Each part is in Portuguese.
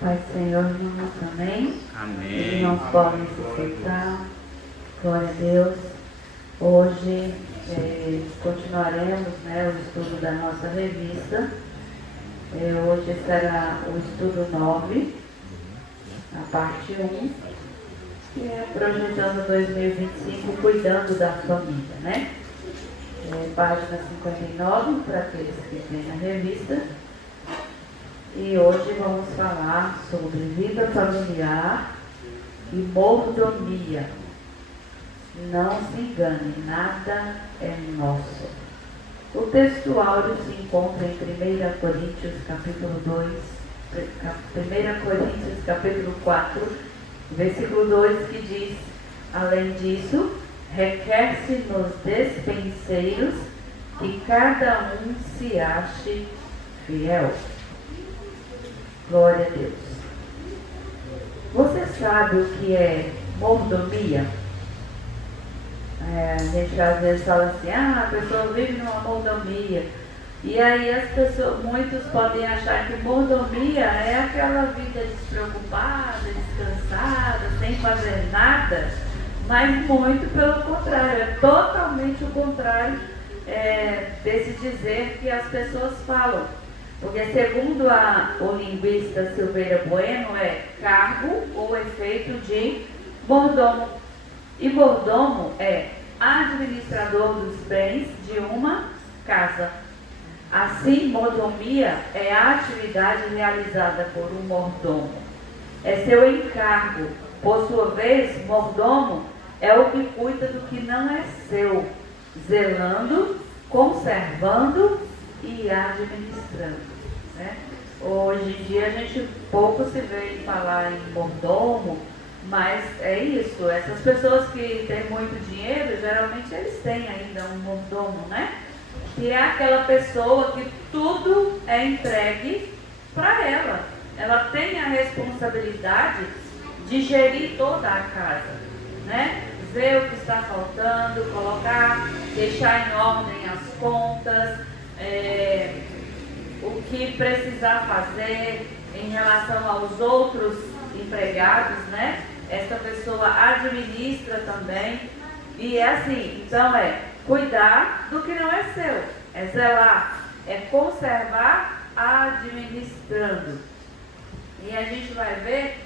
Pai do Senhor, irmãos, amém? Amém. Irmãos podem se sentar. Glória a Deus. Hoje continuaremos o estudo da nossa revista. Hoje será o estudo 9, a parte 1, que é Projetando 2025, Cuidando da Família, né? Página 59, para aqueles que têm a revista. E hoje vamos falar sobre vida familiar e mordomia. Não se engane, nada é nosso. O texto áureo se encontra em 1 Coríntios capítulo 2, 1 Coríntios capítulo 4, versículo 2, que diz: além disso, requer-se nos despenseiros que cada um se ache fiel. Glória a Deus. Você sabe o que é mordomia? A gente às vezes fala assim, a pessoa vive numa mordomia. E aí muitos podem achar que mordomia é aquela vida despreocupada, descansada, sem fazer nada. Mas muito pelo contrário, é totalmente o contrário desse dizer que as pessoas falam. Porque segundo o linguista Silveira Bueno, é cargo ou efeito de mordomo. E mordomo é administrador dos bens de uma casa. Assim, mordomia é a atividade realizada por um mordomo. É seu encargo. Por sua vez, mordomo é o que cuida do que não é seu, zelando, conservando e administrando. Né? Hoje em dia a gente pouco se vê em falar em mordomo, mas é isso, essas pessoas que têm muito dinheiro, geralmente eles têm ainda um mordomo, né? Que é aquela pessoa que tudo é entregue para ela. Ela tem a responsabilidade de gerir toda a casa, né? Ver o que está faltando, colocar, deixar em ordem as contas, o que precisar fazer em relação aos outros empregados, né? Essa pessoa administra também. E é assim, então cuidar do que não é seu, é zelar, é conservar administrando. E a gente vai ver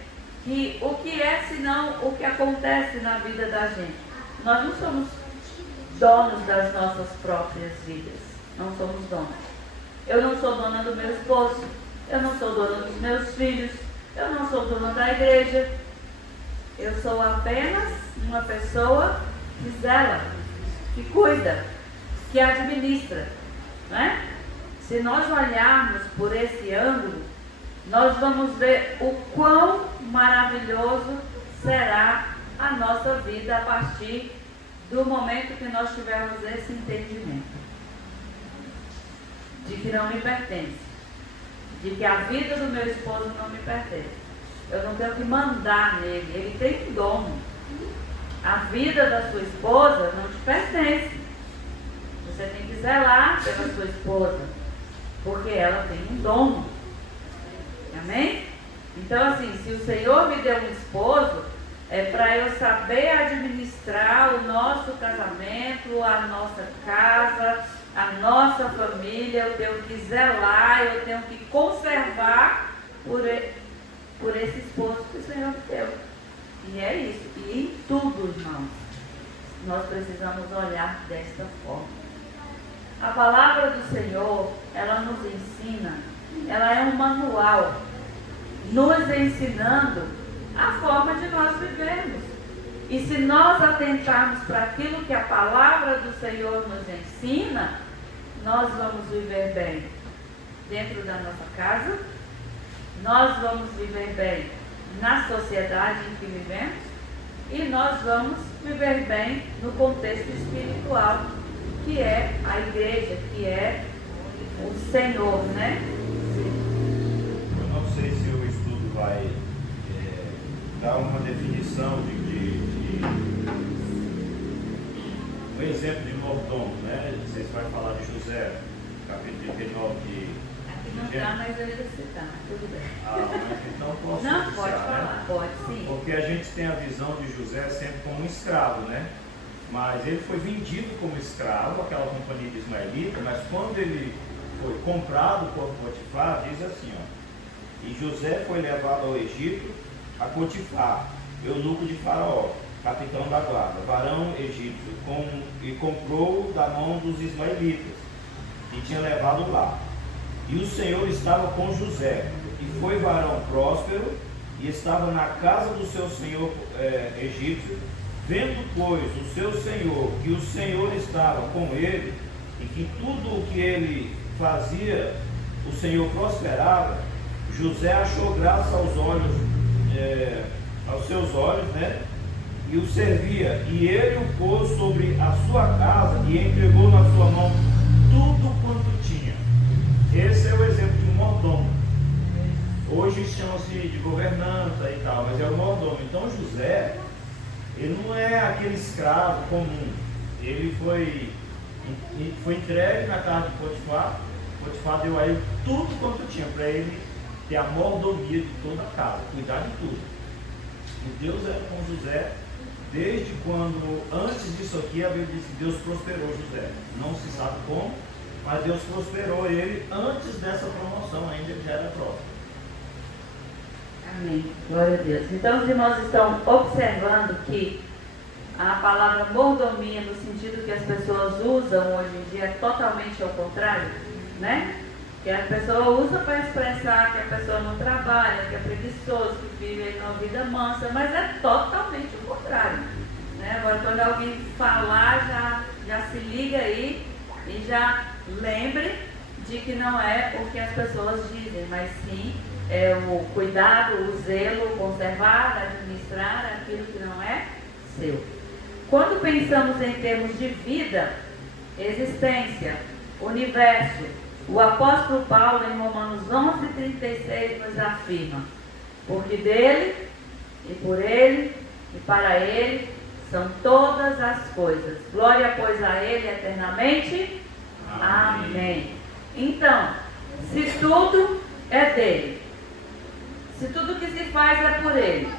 que o que é senão o que acontece na vida da gente. Nós não somos donos das nossas próprias vidas, não somos donos. Eu não sou dona do meu esposo, eu não sou dona dos meus filhos, eu não sou dona da igreja. Eu sou apenas uma pessoa que zela, que cuida, que administra, né? Se nós olharmos por esse ângulo, nós vamos ver o quão maravilhoso será a nossa vida a partir do momento que nós tivermos esse entendimento. De que não me pertence, de que a vida do meu esposo não me pertence. Eu não tenho que mandar nele, ele tem um dono. A vida da sua esposa não te pertence. Você tem que zelar pela sua esposa, porque ela tem um dono. Amém? Então assim, se o Senhor me deu um esposo, é para eu saber administrar o nosso casamento, a nossa casa, a nossa família. Eu tenho que zelar, eu tenho que conservar por esse esposo que o Senhor me deu. E é isso. E em tudo, irmãos, nós precisamos olhar desta forma. A palavra do Senhor, ela nos ensina, ela é um manual, nos ensinando a forma de nós vivermos. E se nós atentarmos para aquilo que a palavra do Senhor nos ensina, nós vamos viver bem dentro da nossa casa, nós vamos viver bem na sociedade em que vivemos e nós vamos viver bem no contexto espiritual, que é a igreja, que é o Senhor, né? Eu não sei se o estudo vai dar uma definição um exemplo de mordomo, né? Vocês vão falar de José, capítulo 39 de está, mas eu ia citar, tudo bem. Mas então posso Não, iniciar, pode né? falar, pode sim. Porque a gente tem a visão de José sempre como um escravo, né? Mas ele foi vendido como escravo, aquela companhia de ismaelita, mas quando ele foi comprado por Potifar, diz assim, ó, e José foi levado ao Egito a Potifar, eunuco de Faraó, capitão da guarda, varão egípcio, e comprou da mão dos ismaelitas, e tinha levado lá. E o Senhor estava com José, e foi varão próspero, e estava na casa do seu senhor egípcio. Vendo, pois, o seu senhor, que o Senhor estava com ele, e que tudo o que ele fazia, o Senhor prosperava, José achou graça aos seus olhos, né? E o servia, e ele o pôs sobre a sua casa, e entregou na sua mão tudo quanto tinha. Esse é o exemplo de um mordomo. Hoje chama-se de governanta e tal, mas é o mordomo. Então José, ele não é aquele escravo comum. Ele foi entregue na casa de Potifar. Potifar deu a ele tudo quanto tinha, para ele ter a mordomia de toda a casa, cuidar de tudo. E Deus era com José desde quando, antes disso aqui, a Bíblia diz que Deus prosperou José. Não se sabe como, mas Deus prosperou ele antes dessa promoção, ainda ele já era próspero. Amém. Glória a Deus. Então os irmãos estão observando que a palavra mordomia, no sentido que as pessoas usam hoje em dia, é totalmente ao contrário, né? Que a pessoa usa para expressar que a pessoa não trabalha, que é preguiçoso, que vive uma vida mansa, mas é totalmente o contrário, né? Agora, quando alguém falar, já se liga aí e já lembre de que não é o que as pessoas dizem, mas sim é o cuidado, o zelo, conservar, administrar aquilo que não é seu. Quando pensamos em termos de vida, existência, universo, o apóstolo Paulo em Romanos 11:36 nos afirma: porque dele, e por ele, e para ele são todas as coisas. Glória, pois, a ele eternamente. Amém. Então, se tudo é dele, se tudo que se faz é por ele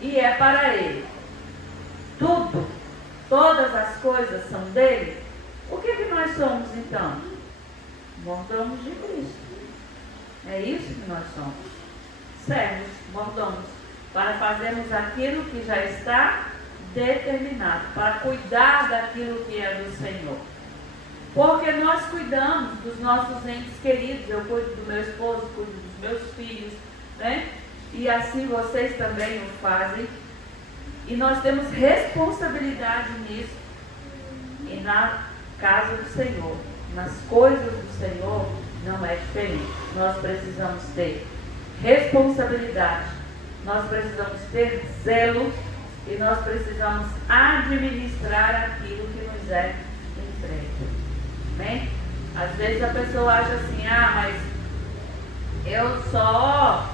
e é para ele, todas as coisas são dele, o que nós somos então? Mordomos de Cristo. É isso que nós somos. Servos, mordomos, para fazermos aquilo que já está determinado, para cuidar daquilo que é do Senhor. Porque nós cuidamos dos nossos entes queridos. Eu cuido do meu esposo, cuido dos meus filhos, né? E assim vocês também o fazem. E nós temos responsabilidade nisso. E na casa do Senhor, nas coisas do Senhor, não é diferente. Nós precisamos ter responsabilidade, nós precisamos ter zelo e nós precisamos administrar aquilo que nos é entregue. Amém? Às vezes a pessoa acha assim: mas eu só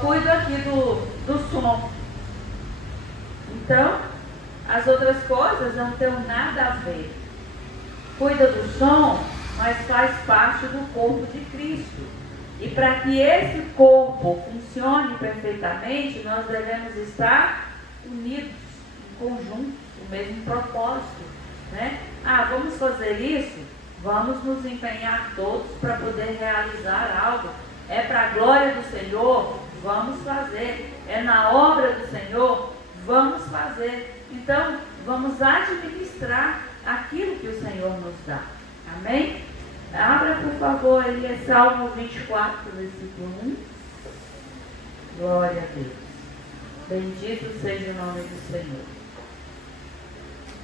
cuido aqui do som. Então, as outras coisas não têm nada a ver. Cuida do som, mas faz parte do corpo de Cristo. E para que esse corpo funcione perfeitamente, nós devemos estar unidos, em conjunto, no mesmo propósito, né? Vamos fazer isso? Vamos nos empenhar todos para poder realizar algo. É para a glória do Senhor? Vamos fazer. É na obra do Senhor? Vamos fazer. Então, vamos administrar aquilo que o Senhor nos dá. Amém? Abra, por favor, aí é Salmo 24, versículo 1. Glória a Deus. Bendito seja o nome do Senhor.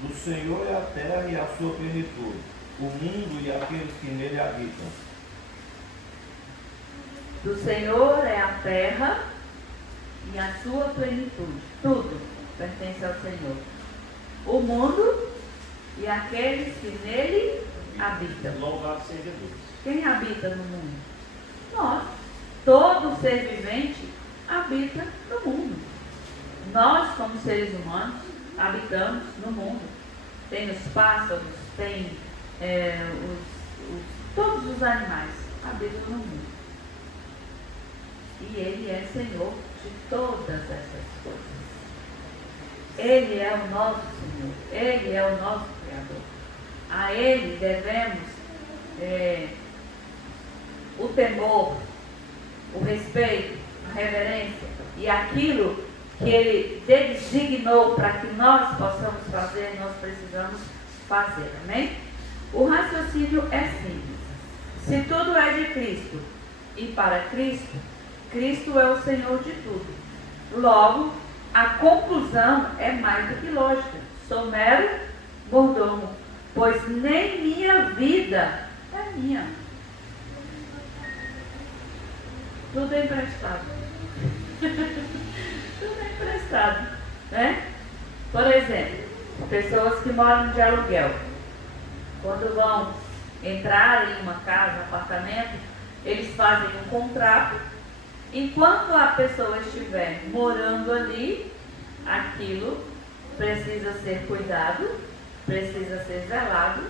Do Senhor é a terra e a sua plenitude, o mundo e aqueles que nele habitam. Do Senhor é a terra e a sua plenitude. Tudo pertence ao Senhor. O mundo e aqueles que nele habitam. Louvado seja Deus. Quem habita no mundo? Nós. Todo ser vivente habita no mundo. Nós, como seres humanos, habitamos no mundo. Tem os pássaros, tem todos os animais habita no mundo. E Ele é Senhor de todas essas coisas. Ele é o nosso Senhor, Ele é o nosso Criador. A Ele devemos o temor, o respeito, a reverência e aquilo que Ele designou para que nós possamos fazer, nós precisamos fazer, amém? O raciocínio é simples. Se tudo é de Cristo e para Cristo, Cristo é o Senhor de tudo. Logo, a conclusão é mais do que lógica. Sou mero mordomo, pois nem minha vida é minha. Tudo é emprestado. Tudo é emprestado, né? Por exemplo, pessoas que moram de aluguel, quando vão entrar em uma casa, um apartamento, eles fazem um contrato. Enquanto a pessoa estiver morando ali, aquilo precisa ser cuidado, precisa ser zelado,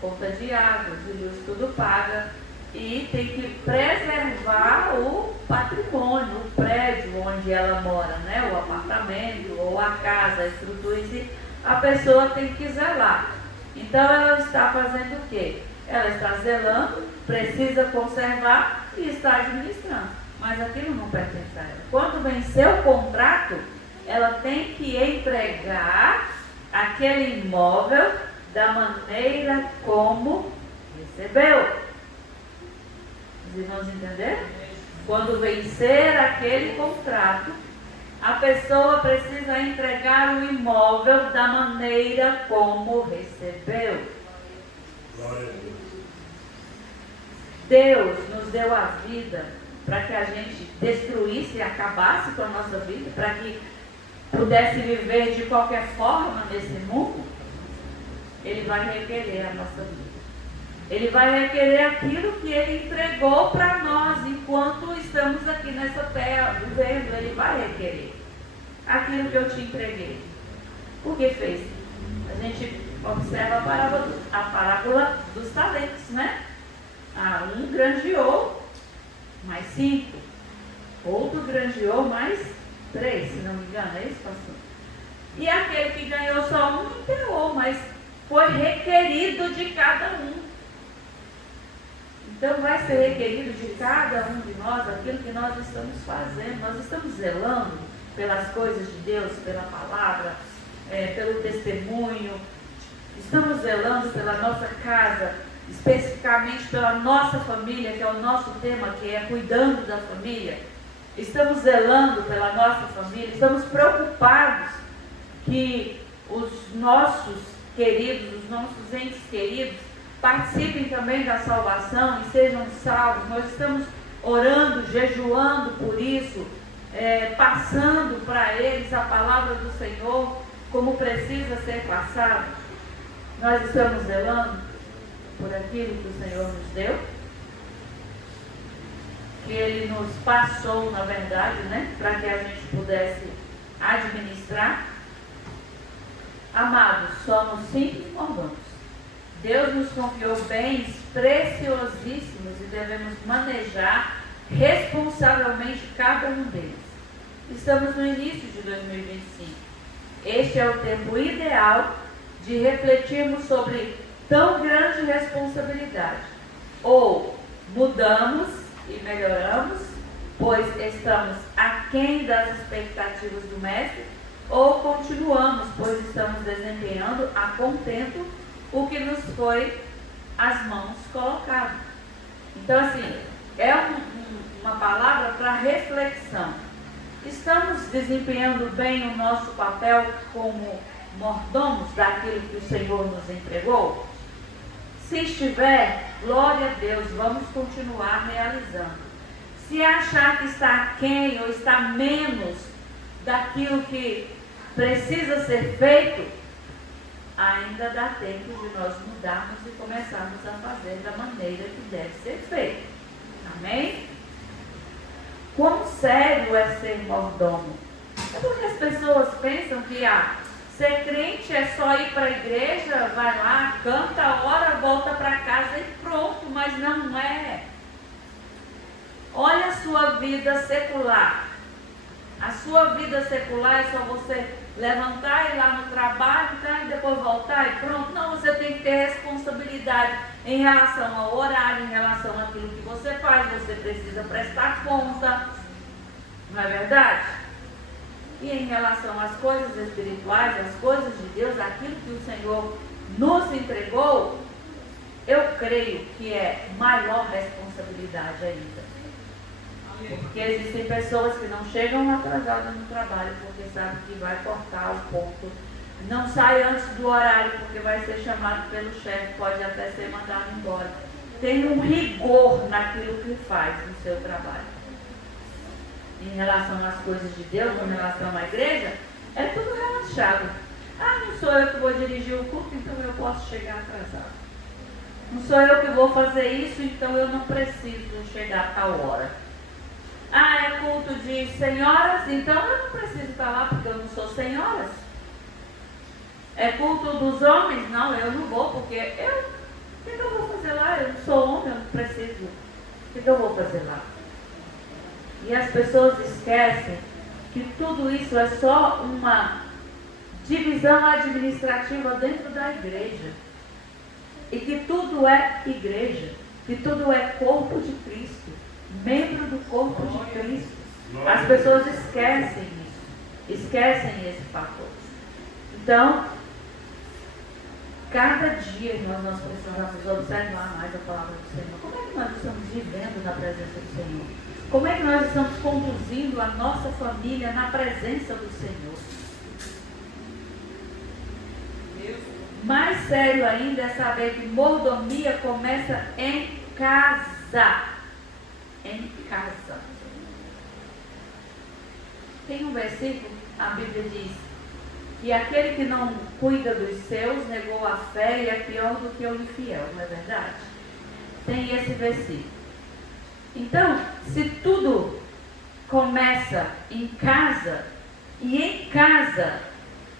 conta de água, de luz, tudo paga, e tem que preservar o patrimônio, o prédio onde ela mora, né? O apartamento ou a casa, a estrutura em si, a pessoa tem que zelar. Então ela está fazendo o quê? Ela está zelando, precisa conservar e está administrando. Mas aquilo não pertence a ela. Quando vencer o contrato, ela tem que entregar aquele imóvel da maneira como recebeu. Os irmãos entenderam? Quando vencer aquele contrato, a pessoa precisa entregar o imóvel da maneira como recebeu. Glória a Deus. Deus nos deu a vida para que a gente destruísse e acabasse com a nossa vida, para que pudesse viver de qualquer forma nesse mundo. Ele vai requerer a nossa vida. Ele vai requerer aquilo que Ele entregou para nós enquanto estamos aqui nessa terra vivendo. Ele vai requerer aquilo que eu te entreguei. Por que fez? A gente observa a parábola dos talentos, né? Um granjeou mais 5, outro granjeou mais 3, se não me engano, é isso, pastor? E aquele que ganhou só um enterrou, mas foi requerido de cada um. Então vai ser requerido de cada um de nós aquilo que nós estamos fazendo. Nós estamos zelando pelas coisas de Deus, pela palavra, pelo testemunho. Estamos zelando pela nossa casa, especificamente pela nossa família, que é o nosso tema, que é cuidando da família. Estamos zelando pela nossa família, estamos preocupados que os nossos queridos, os nossos entes queridos, participem também da salvação e sejam salvos. Nós estamos orando, jejuando por isso, passando para eles a palavra do Senhor, como precisa ser passada. Nós estamos zelando por aquilo que o Senhor nos deu, que Ele nos passou, na verdade, né, para que a gente pudesse administrar. Amados, somos simples mordomos. Deus nos confiou bens preciosíssimos e devemos manejar responsavelmente cada um deles. Estamos no início de 2025. Este é o tempo ideal de refletirmos sobre tão grande responsabilidade. Ou mudamos e melhoramos, pois estamos aquém das expectativas do Mestre, ou continuamos, pois estamos desempenhando a contento o que nos foi às mãos colocado. Então, assim, é uma palavra para reflexão. Estamos desempenhando bem o nosso papel como mordomos daquilo que o Senhor nos entregou? Se estiver, glória a Deus, vamos continuar realizando. Se achar que está aquém ou está menos daquilo que precisa ser feito, ainda dá tempo de nós mudarmos e começarmos a fazer da maneira que deve ser feito. Amém? Quão sério é ser mordomo? É porque as pessoas pensam que ser crente é só ir para a igreja, vai lá, canta, ora, volta para casa e pronto, mas não é. sua vida secular. A sua vida secular é só você levantar e ir lá no trabalho, tá? E depois voltar e pronto. Não, você tem que ter responsabilidade em relação ao horário, em relação àquilo que você faz. Você precisa prestar conta, não é verdade? E em relação às coisas espirituais, às coisas de Deus, aquilo que o Senhor nos entregou, eu creio que é maior responsabilidade ainda. Porque existem pessoas que não chegam atrasadas no trabalho porque sabem que vai cortar o ponto. Não sai antes do horário porque vai ser chamado pelo chefe, pode até ser mandado embora. Tem um rigor naquilo que faz no seu trabalho. Em relação às coisas de Deus, em relação à igreja, é tudo relaxado. Ah, não sou eu que vou dirigir o culto, então eu posso chegar atrasado. Não sou eu que vou fazer isso, então eu não preciso chegar a tal hora. Ah, é culto de senhoras, então eu não preciso estar lá porque eu não sou senhoras. É culto dos homens? Não, eu não vou porque o que eu vou fazer lá? Eu não sou homem, eu não preciso. O que eu vou fazer lá? E as pessoas esquecem que tudo isso é só uma divisão administrativa dentro da igreja. E que tudo é igreja, que tudo é corpo de Cristo, membro do corpo de Cristo. As pessoas esquecem isso, esquecem esse fator. Então, cada dia nós precisamos observar mais a palavra do Senhor. Como é que nós estamos vivendo na presença do Senhor? Como é que nós estamos conduzindo a nossa família na presença do Senhor? Mais sério ainda é saber que mordomia começa em casa. Em casa. Tem um versículo, a Bíblia diz, que aquele que não cuida dos seus negou a fé e é pior do que o infiel, não é verdade? Tem esse versículo. Então, se tudo começa em casa, e em casa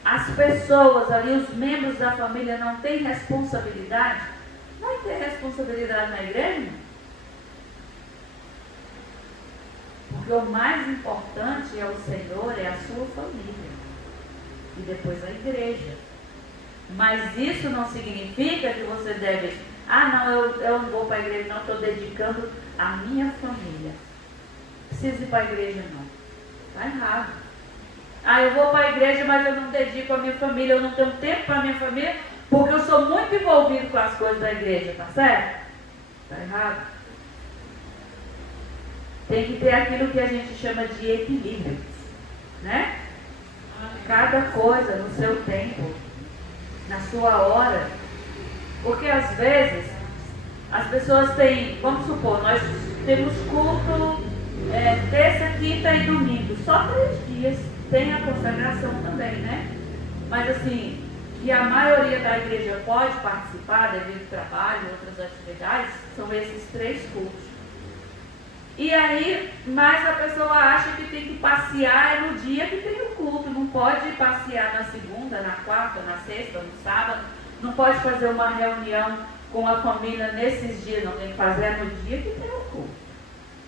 as pessoas ali, os membros da família não têm responsabilidade, vai ter responsabilidade na igreja? Porque o mais importante é o Senhor, é a sua família. E depois a igreja. Mas isso não significa que você deve... Ah, não, eu não vou para a igreja, não, estou dedicando a minha família. Não preciso ir para a igreja, não. Está errado. Ah, eu vou para a igreja, mas eu não dedico a minha família, eu não tenho tempo para a minha família, porque eu sou muito envolvido com as coisas da igreja, tá certo? Está errado. Tem que ter aquilo que a gente chama de equilíbrio, né? Cada coisa no seu tempo, na sua hora. Porque às vezes as pessoas têm, vamos supor, nós temos culto terça, quinta e domingo, só 3 dias, tem a consagração também, né? Mas assim, que a maioria da igreja pode participar devido ao trabalho, outras atividades, são esses 3 cultos. E aí, mas a pessoa acha que tem que passear no dia que tem o culto, não pode passear na segunda, na quarta, na sexta, no sábado, não pode fazer uma reunião com a família nesses dias, não, tem que fazer no dia que tem o culto.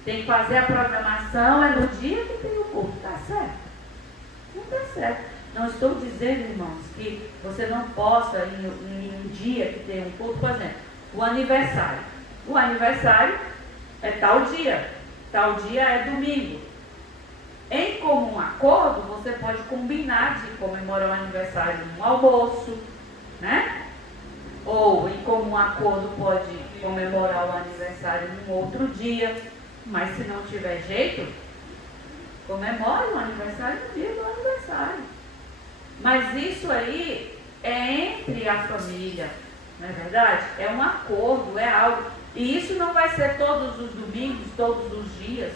Tem que fazer a programação, é no dia que tem o culto, tá certo? Não tá certo. Não estou dizendo, irmãos, que você não possa, em um dia que tem um culto, por exemplo, o aniversário. O aniversário é tal dia é domingo. Em comum acordo, você pode combinar de comemorar o aniversário num almoço, né? Ou em comum acordo pode comemorar o aniversário num outro dia, mas se não tiver jeito, comemore o aniversário no dia do aniversário. Mas isso aí é entre a família, não é verdade? É um acordo, é algo. E isso não vai ser todos os domingos, todos os dias.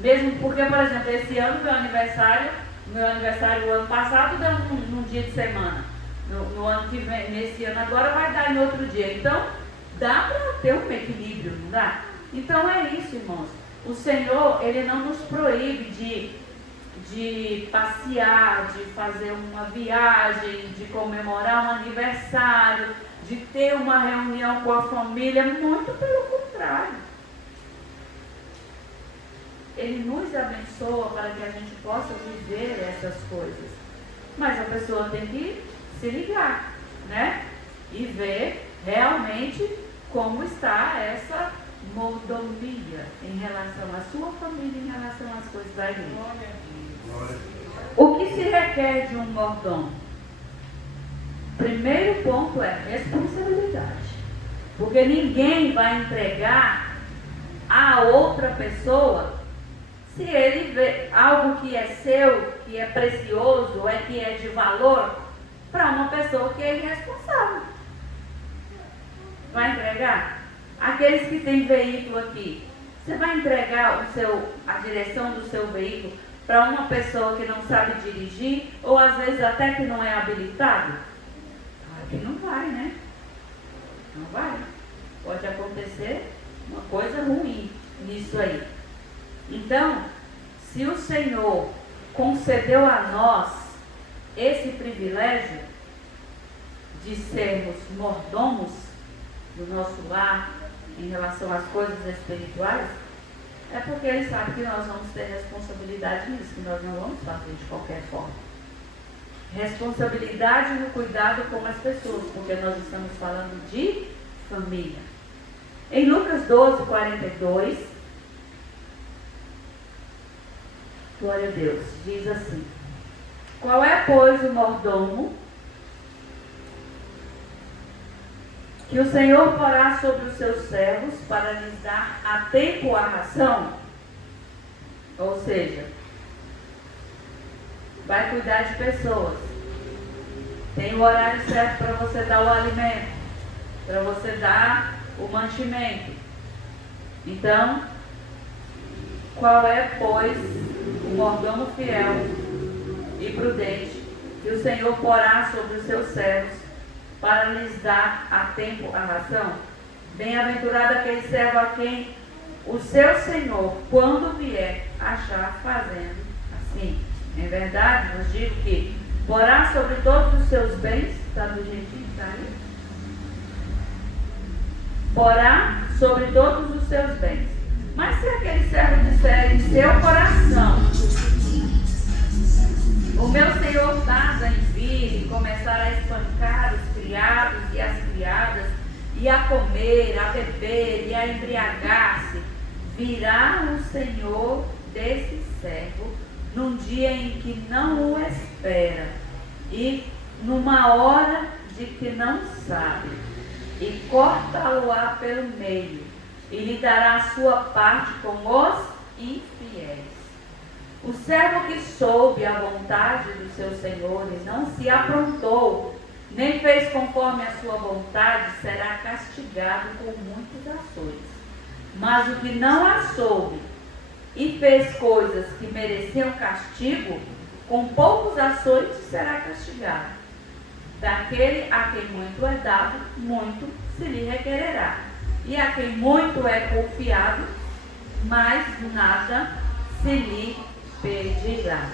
Mesmo porque, por exemplo, esse ano meu aniversário o ano passado deu num dia de semana. No ano que vem, nesse ano agora vai dar em outro dia. Então, dá para ter um equilíbrio, não dá? Então é isso, irmãos. O Senhor, Ele não nos proíbe de passear, de fazer uma viagem, de comemorar um aniversário, de ter uma reunião com a família, muito pelo contrário. Ele nos abençoa para que a gente possa viver essas coisas. Mas a pessoa tem que se ligar, né? E ver realmente como está essa mordomia em relação à sua família, em relação às coisas da igreja. O que se requer de um mordomo? Primeiro ponto é responsabilidade. Porque ninguém vai entregar a outra pessoa se ele vê algo que é seu, que é precioso, que é de valor, para uma pessoa que é irresponsável. Vai entregar? Aqueles que têm veículo aqui, você vai entregar a direção do seu veículo para uma pessoa que não sabe dirigir, ou às vezes até que não é habilitado? Claro que não vai, né? Não vai. Pode acontecer uma coisa ruim nisso aí. Então, se o Senhor concedeu a nós esse privilégio de sermos mordomos do nosso lar em relação às coisas espirituais, é porque Ele sabe que nós vamos ter responsabilidade nisso, que nós não vamos fazer de qualquer forma. Responsabilidade no cuidado com as pessoas, porque nós estamos falando de família. Em Lucas 12, 42, glória a Deus, diz assim: qual é, pois, o mordomo que o Senhor porá sobre os seus servos para lhes dar a tempo a ração? Ou seja, vai cuidar de pessoas. Tem o horário certo para você dar o alimento, para você dar o mantimento. Então, qual é, pois, o mordomo fiel e prudente que o Senhor porá sobre os seus servos para lhes dar a tempo a ração? Bem-aventurado aquele servo a quem o seu Senhor, quando vier, achar fazendo assim. Em verdade, vos digo que porá sobre todos os seus bens, está do jeitinho, está aí? Porá sobre todos os seus bens. Mas se aquele servo disser em seu coração: o meu Senhor tarda em vir, e começar a espancar os criados e as criadas, e a comer, a beber e a embriagar-se, virá o Senhor desse servo num dia em que não o espera, e numa hora de que não sabe, e corta-o-á pelo meio, e lhe dará a sua parte com os infiéis. O servo que soube a vontade do seu Senhor e não se aprontou, nem fez conforme a sua vontade, será castigado com muitos açoites. Mas o que não a soube e fez coisas que mereciam castigo, com poucos açoites será castigado. Daquele a quem muito é dado, muito se lhe requererá. E a quem muito é confiado, mais nada se lhe pedirá.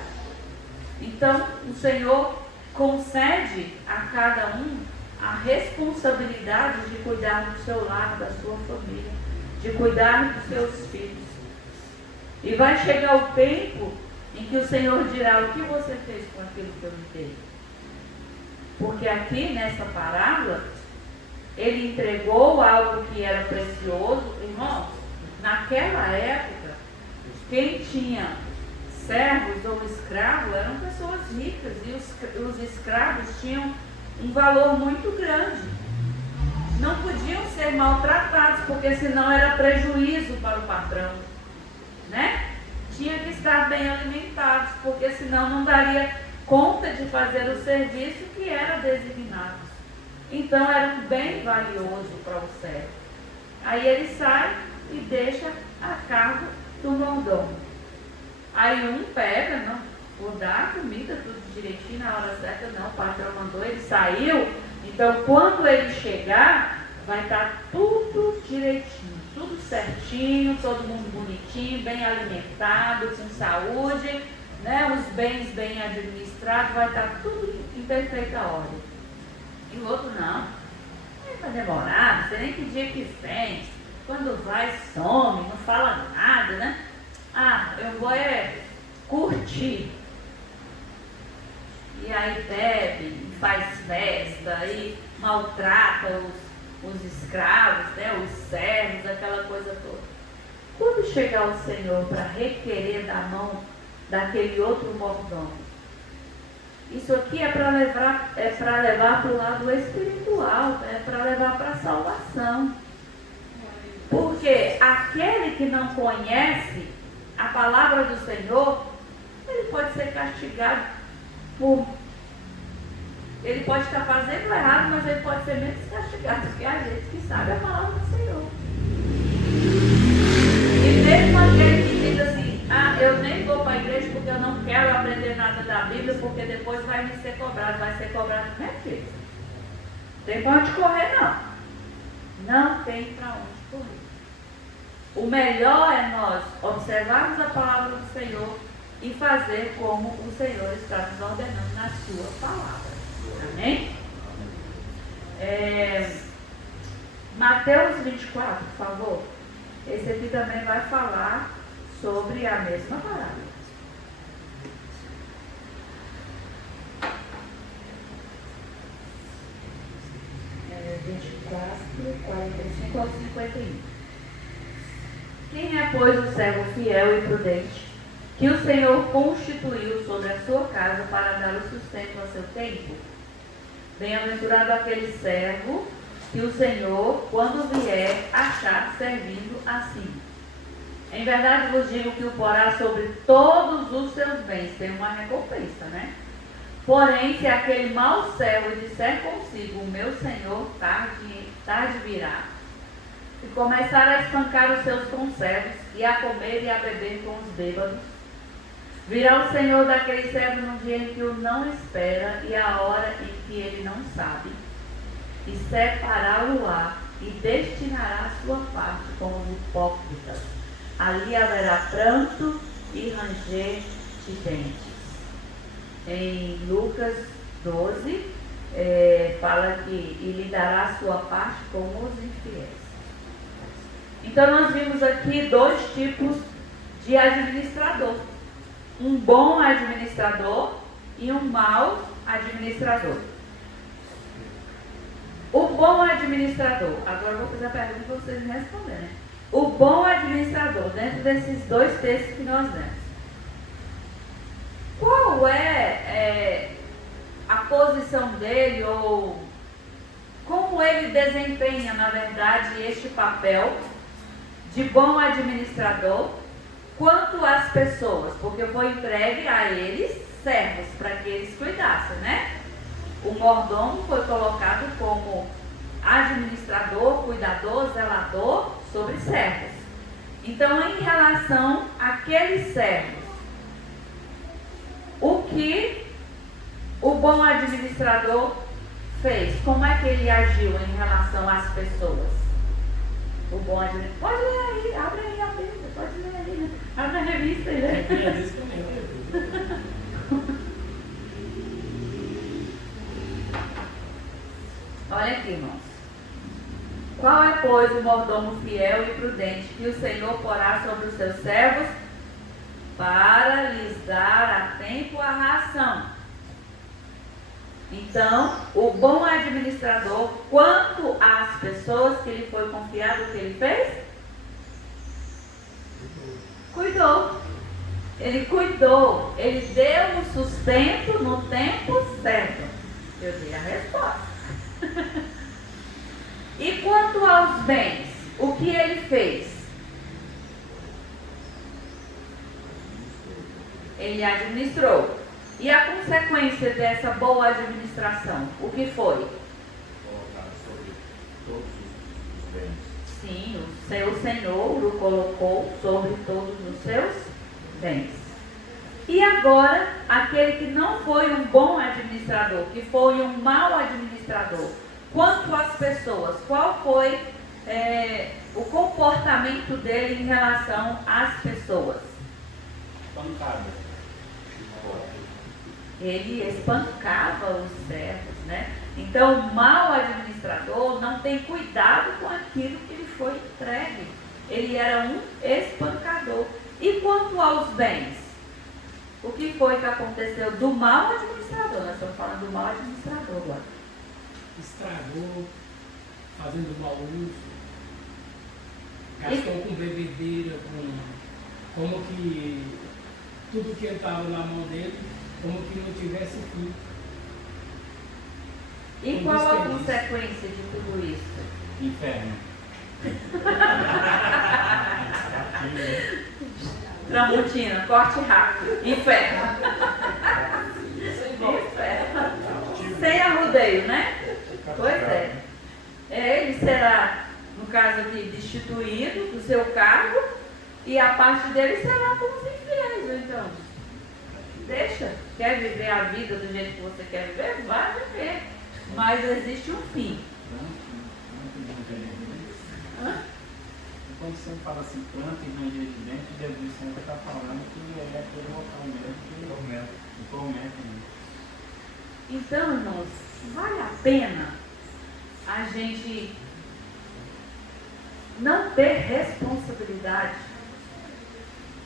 Então, o Senhor concede a cada um a responsabilidade de cuidar do seu lar, da sua família, de cuidar dos seus filhos. E vai chegar o tempo em que o Senhor dirá: o que você fez com aquilo que eu lhe dei? Porque aqui nessa parábola, ele entregou algo que era precioso. Irmãos, naquela época, quem tinha servos ou escravos eram pessoas ricas, e os escravos tinham um valor muito grande. Não podiam ser maltratados, porque senão era prejuízo para o patrão, né? Tinha que estar bem alimentados, porque senão não daria conta de fazer o serviço que era designado. Então era um bem valioso para o servo. Aí ele sai e deixa a cargo do mordomo. Aí um pega: não, vou dar a comida tudo direitinho na hora certa. Não, o patrão mandou, ele saiu. Então quando ele chegar, vai estar tudo direitinho, tudo certinho, todo mundo bonitinho, bem alimentado, com saúde, né? Os bens bem administrados, vai estar tudo em perfeita ordem. E o outro não, vai demorar, não sei nem que dia que vem, quando vai some, não fala nada, né? eu vou curtir. E aí bebe, faz festa, e maltrata os escravos, né, os servos, aquela coisa toda. Quando chegar o Senhor para requerer da mão daquele outro mordomo, isso aqui é para levar para o lado espiritual, é para levar para a salvação. Porque aquele que não conhece a palavra do Senhor, ele pode ser castigado ele pode estar fazendo errado, mas ele pode ser menos castigado que a gente que sabe a palavra do Senhor. E mesmo aquele que diz assim, eu nem vou para a igreja porque eu não quero aprender nada da Bíblia, porque depois vai me ser cobrado, vai ser cobrado, não é filho? Tem para onde correr, não. Não tem para onde correr. O melhor é nós observarmos a palavra do Senhor e fazer como o Senhor está nos ordenando na sua palavra. Amém? Mateus 24, por favor. Esse aqui também vai falar sobre a mesma palavra. É 24, 45 ao 51. Quem é, pois, o servo fiel e prudente, que o Senhor constituiu sobre a sua casa para dar o sustento a seu tempo? Bem-aventurado aquele servo que o Senhor, quando vier, achar servindo assim. Em verdade vos digo que o porá sobre todos os seus bens. Tem uma recompensa, né? Porém, se aquele mau servo disser consigo, o meu Senhor tarde virá, e começar a espancar os seus conservos, e a comer e a beber com os bêbados, virá o Senhor daquele servo no dia em que o não espera e a hora em que ele não sabe, e separá-lo-á e destinará a sua parte com os hipócritas. Ali haverá pranto e ranger de dentes. Em Lucas 12, fala que e lhe dará a sua parte com os infiéis. Então nós vimos aqui dois tipos de administrador. Um bom administrador e um mau administrador. O bom administrador, agora eu vou fazer a pergunta para vocês me responderem. O bom administrador, dentro desses dois textos que nós lemos, qual é a posição dele, ou como ele desempenha, na verdade, este papel de bom administrador quanto às pessoas? Porque foi entregue a eles servos para que eles cuidassem, né? O mordomo foi colocado como administrador, cuidador, zelador sobre servos. Então, em relação àqueles servos, o que o bom administrador fez? Como é que ele agiu em relação às pessoas? O bom administrador. Pode ler aí, abre aí a Bíblia, pode ler aí, né? Abre a revista aí, né? Olha aqui, irmãos. Qual é, pois, o mordomo fiel e prudente que o Senhor porá sobre os seus servos para lhes dar a tempo a ração? Então, o bom administrador, quanto às pessoas que lhe foi confiado, o que ele fez? Cuidou. Ele cuidou. Ele deu o sustento no tempo certo. Eu dei a resposta. E quanto aos bens, o que ele fez? Ele administrou. E a consequência dessa boa administração, o que foi? Colocar sobre todos os bens. Sim, o seu Senhor o colocou sobre todos os seus bens. E agora, aquele que não foi um bom administrador, que foi um mau administrador, quanto às pessoas, qual foi o comportamento dele em relação às pessoas? Pancada. Ele espancava os servos, né? Então, o mau administrador não tem cuidado com aquilo que lhe foi entregue. Ele era um espancador. E quanto aos bens? O que foi que aconteceu do mau administrador? Nós estamos falando do mau administrador agora. Estragou, fazendo mau uso, gastou com bebedeira, como que tudo que estava na mão dele, como que não tivesse fim. E qual a consequência de tudo isso? Inferno. Tramontina, corte rápido. Inferno. Inferno. Sem arrudeio, né? Pois é. Ele será, no caso aqui, destituído do seu cargo e a parte dele será com os infiéis. Então, deixa. Quer viver a vida do jeito que você quer viver? Vai viver. Mas existe um fim. Quando você fala assim, planta e ranger de dentro, Jesus sempre está falando que é aquele local mesmo que tormenta. Então, irmãos, vale a pena a gente não ter responsabilidade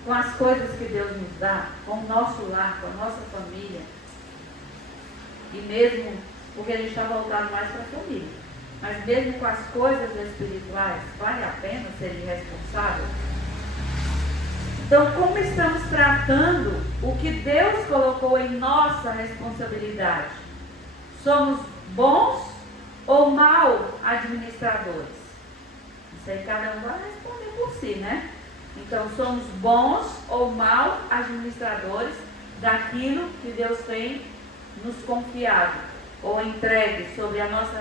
com as coisas que Deus nos dá, com o nosso lar, com a nossa família, e mesmo porque a gente está voltado mais para a família, mas mesmo com as coisas espirituais, vale a pena ser irresponsável? Então, como estamos tratando o que Deus colocou em nossa responsabilidade? Somos bons ou mal administradores? Isso aí cada um vai responder por si, né? Então, somos bons ou mal administradores daquilo que Deus tem nos confiado ou entregue sob a nossa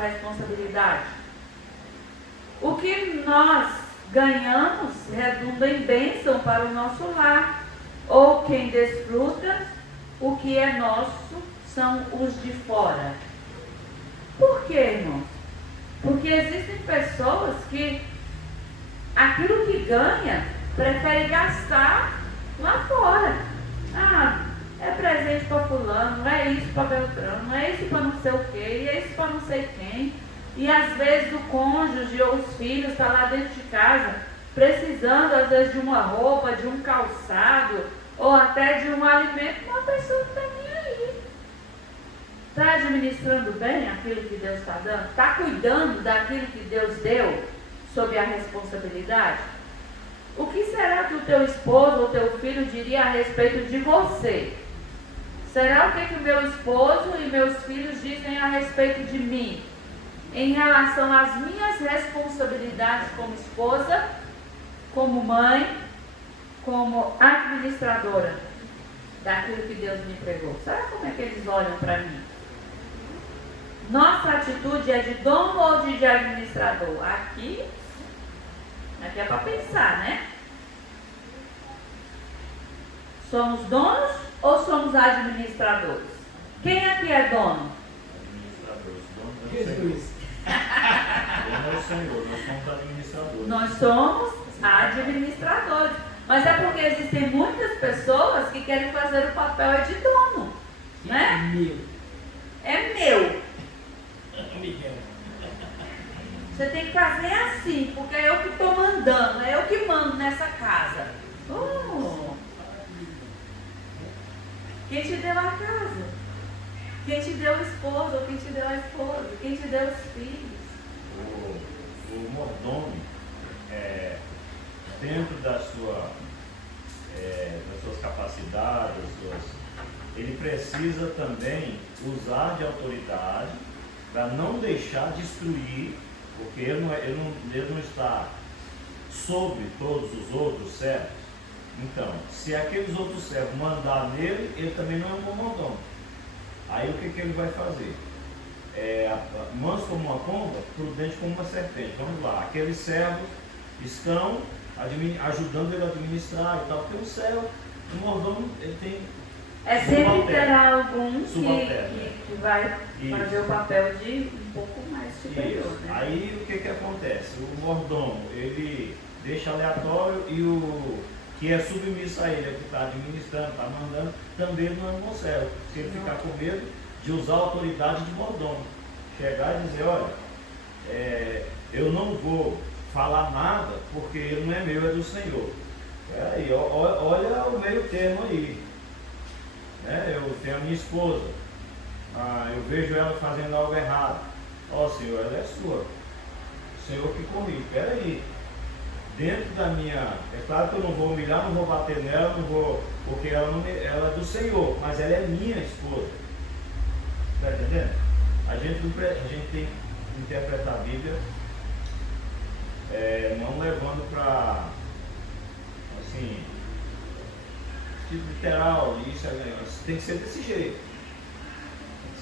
responsabilidade. O que nós ganhamos redunda em bênção para o nosso lar, ou quem desfruta o que é nosso são os de fora. Por quê, irmão? Porque existem pessoas que aquilo que ganha prefere gastar lá fora. É presente para fulano, é isso para Beltrano, é isso para não sei o quê, é isso para não sei quem. E às vezes o cônjuge ou os filhos estão lá dentro de casa, precisando às vezes de uma roupa, de um calçado, ou até de um alimento, uma pessoa que está nem aí. Está administrando bem aquilo que Deus está dando? Está cuidando daquilo que Deus deu sob a responsabilidade? O que será que o teu esposo ou teu filho diria a respeito de você? Será o que o meu esposo e meus filhos dizem a respeito de mim? Em relação às minhas responsabilidades como esposa, como mãe, como administradora daquilo que Deus me entregou. Sabe como é que eles olham para mim? Nossa atitude é de dono ou de administrador? Aqui é para pensar, né? Somos donos ou somos administradores? Quem aqui é dono? Administradores. Dono é o Jesus. Dono é o Senhor, nós somos administradores. Nós somos administradores. Mas é porque existem muitas pessoas que querem fazer o papel de dono, né? Meu. É meu. Miguel. Você tem que fazer assim, porque é eu que estou mandando, é eu que mando nessa casa. Quem te deu a casa? Quem te deu o esposo? Ou quem te deu a esposa? Quem te deu os filhos? O mordomo, dentro das suas capacidades, ele precisa também usar de autoridade para não deixar destruir, porque ele não está sobre todos os outros servos. Então, se aqueles outros servos mandar nele, ele também não é um bom mordomo. Aí o que ele vai fazer? Manso como uma pomba, prudente como uma serpente. Vamos lá, aqueles servos estão ajudando ele a administrar e tal, porque o servo, o mordomo, ele tem... Sempre terá algum que vai Isso. fazer o papel de um pouco mais superior, Isso. né? Aí o que acontece? O mordomo, ele deixa aleatório e o que é submisso a ele, que está administrando, está mandando, também não é um bom servo. Se ele ficar com medo de usar a autoridade de mordomo, chegar e dizer, olha, eu não vou falar nada porque ele não é meu, é do Senhor. Peraí, olha o meio termo aí. Né? Eu tenho a minha esposa. Eu vejo ela fazendo algo errado. Ó, Senhor, ela é sua. O Senhor que corrige. Peraí. Dentro da minha. É claro que eu não vou humilhar, não vou bater nela, não vou. Porque ela é do Senhor, mas ela é minha esposa. Está entendendo? A gente tem que interpretar a Bíblia não levando para, assim, tipo literal, isso tem que ser desse jeito.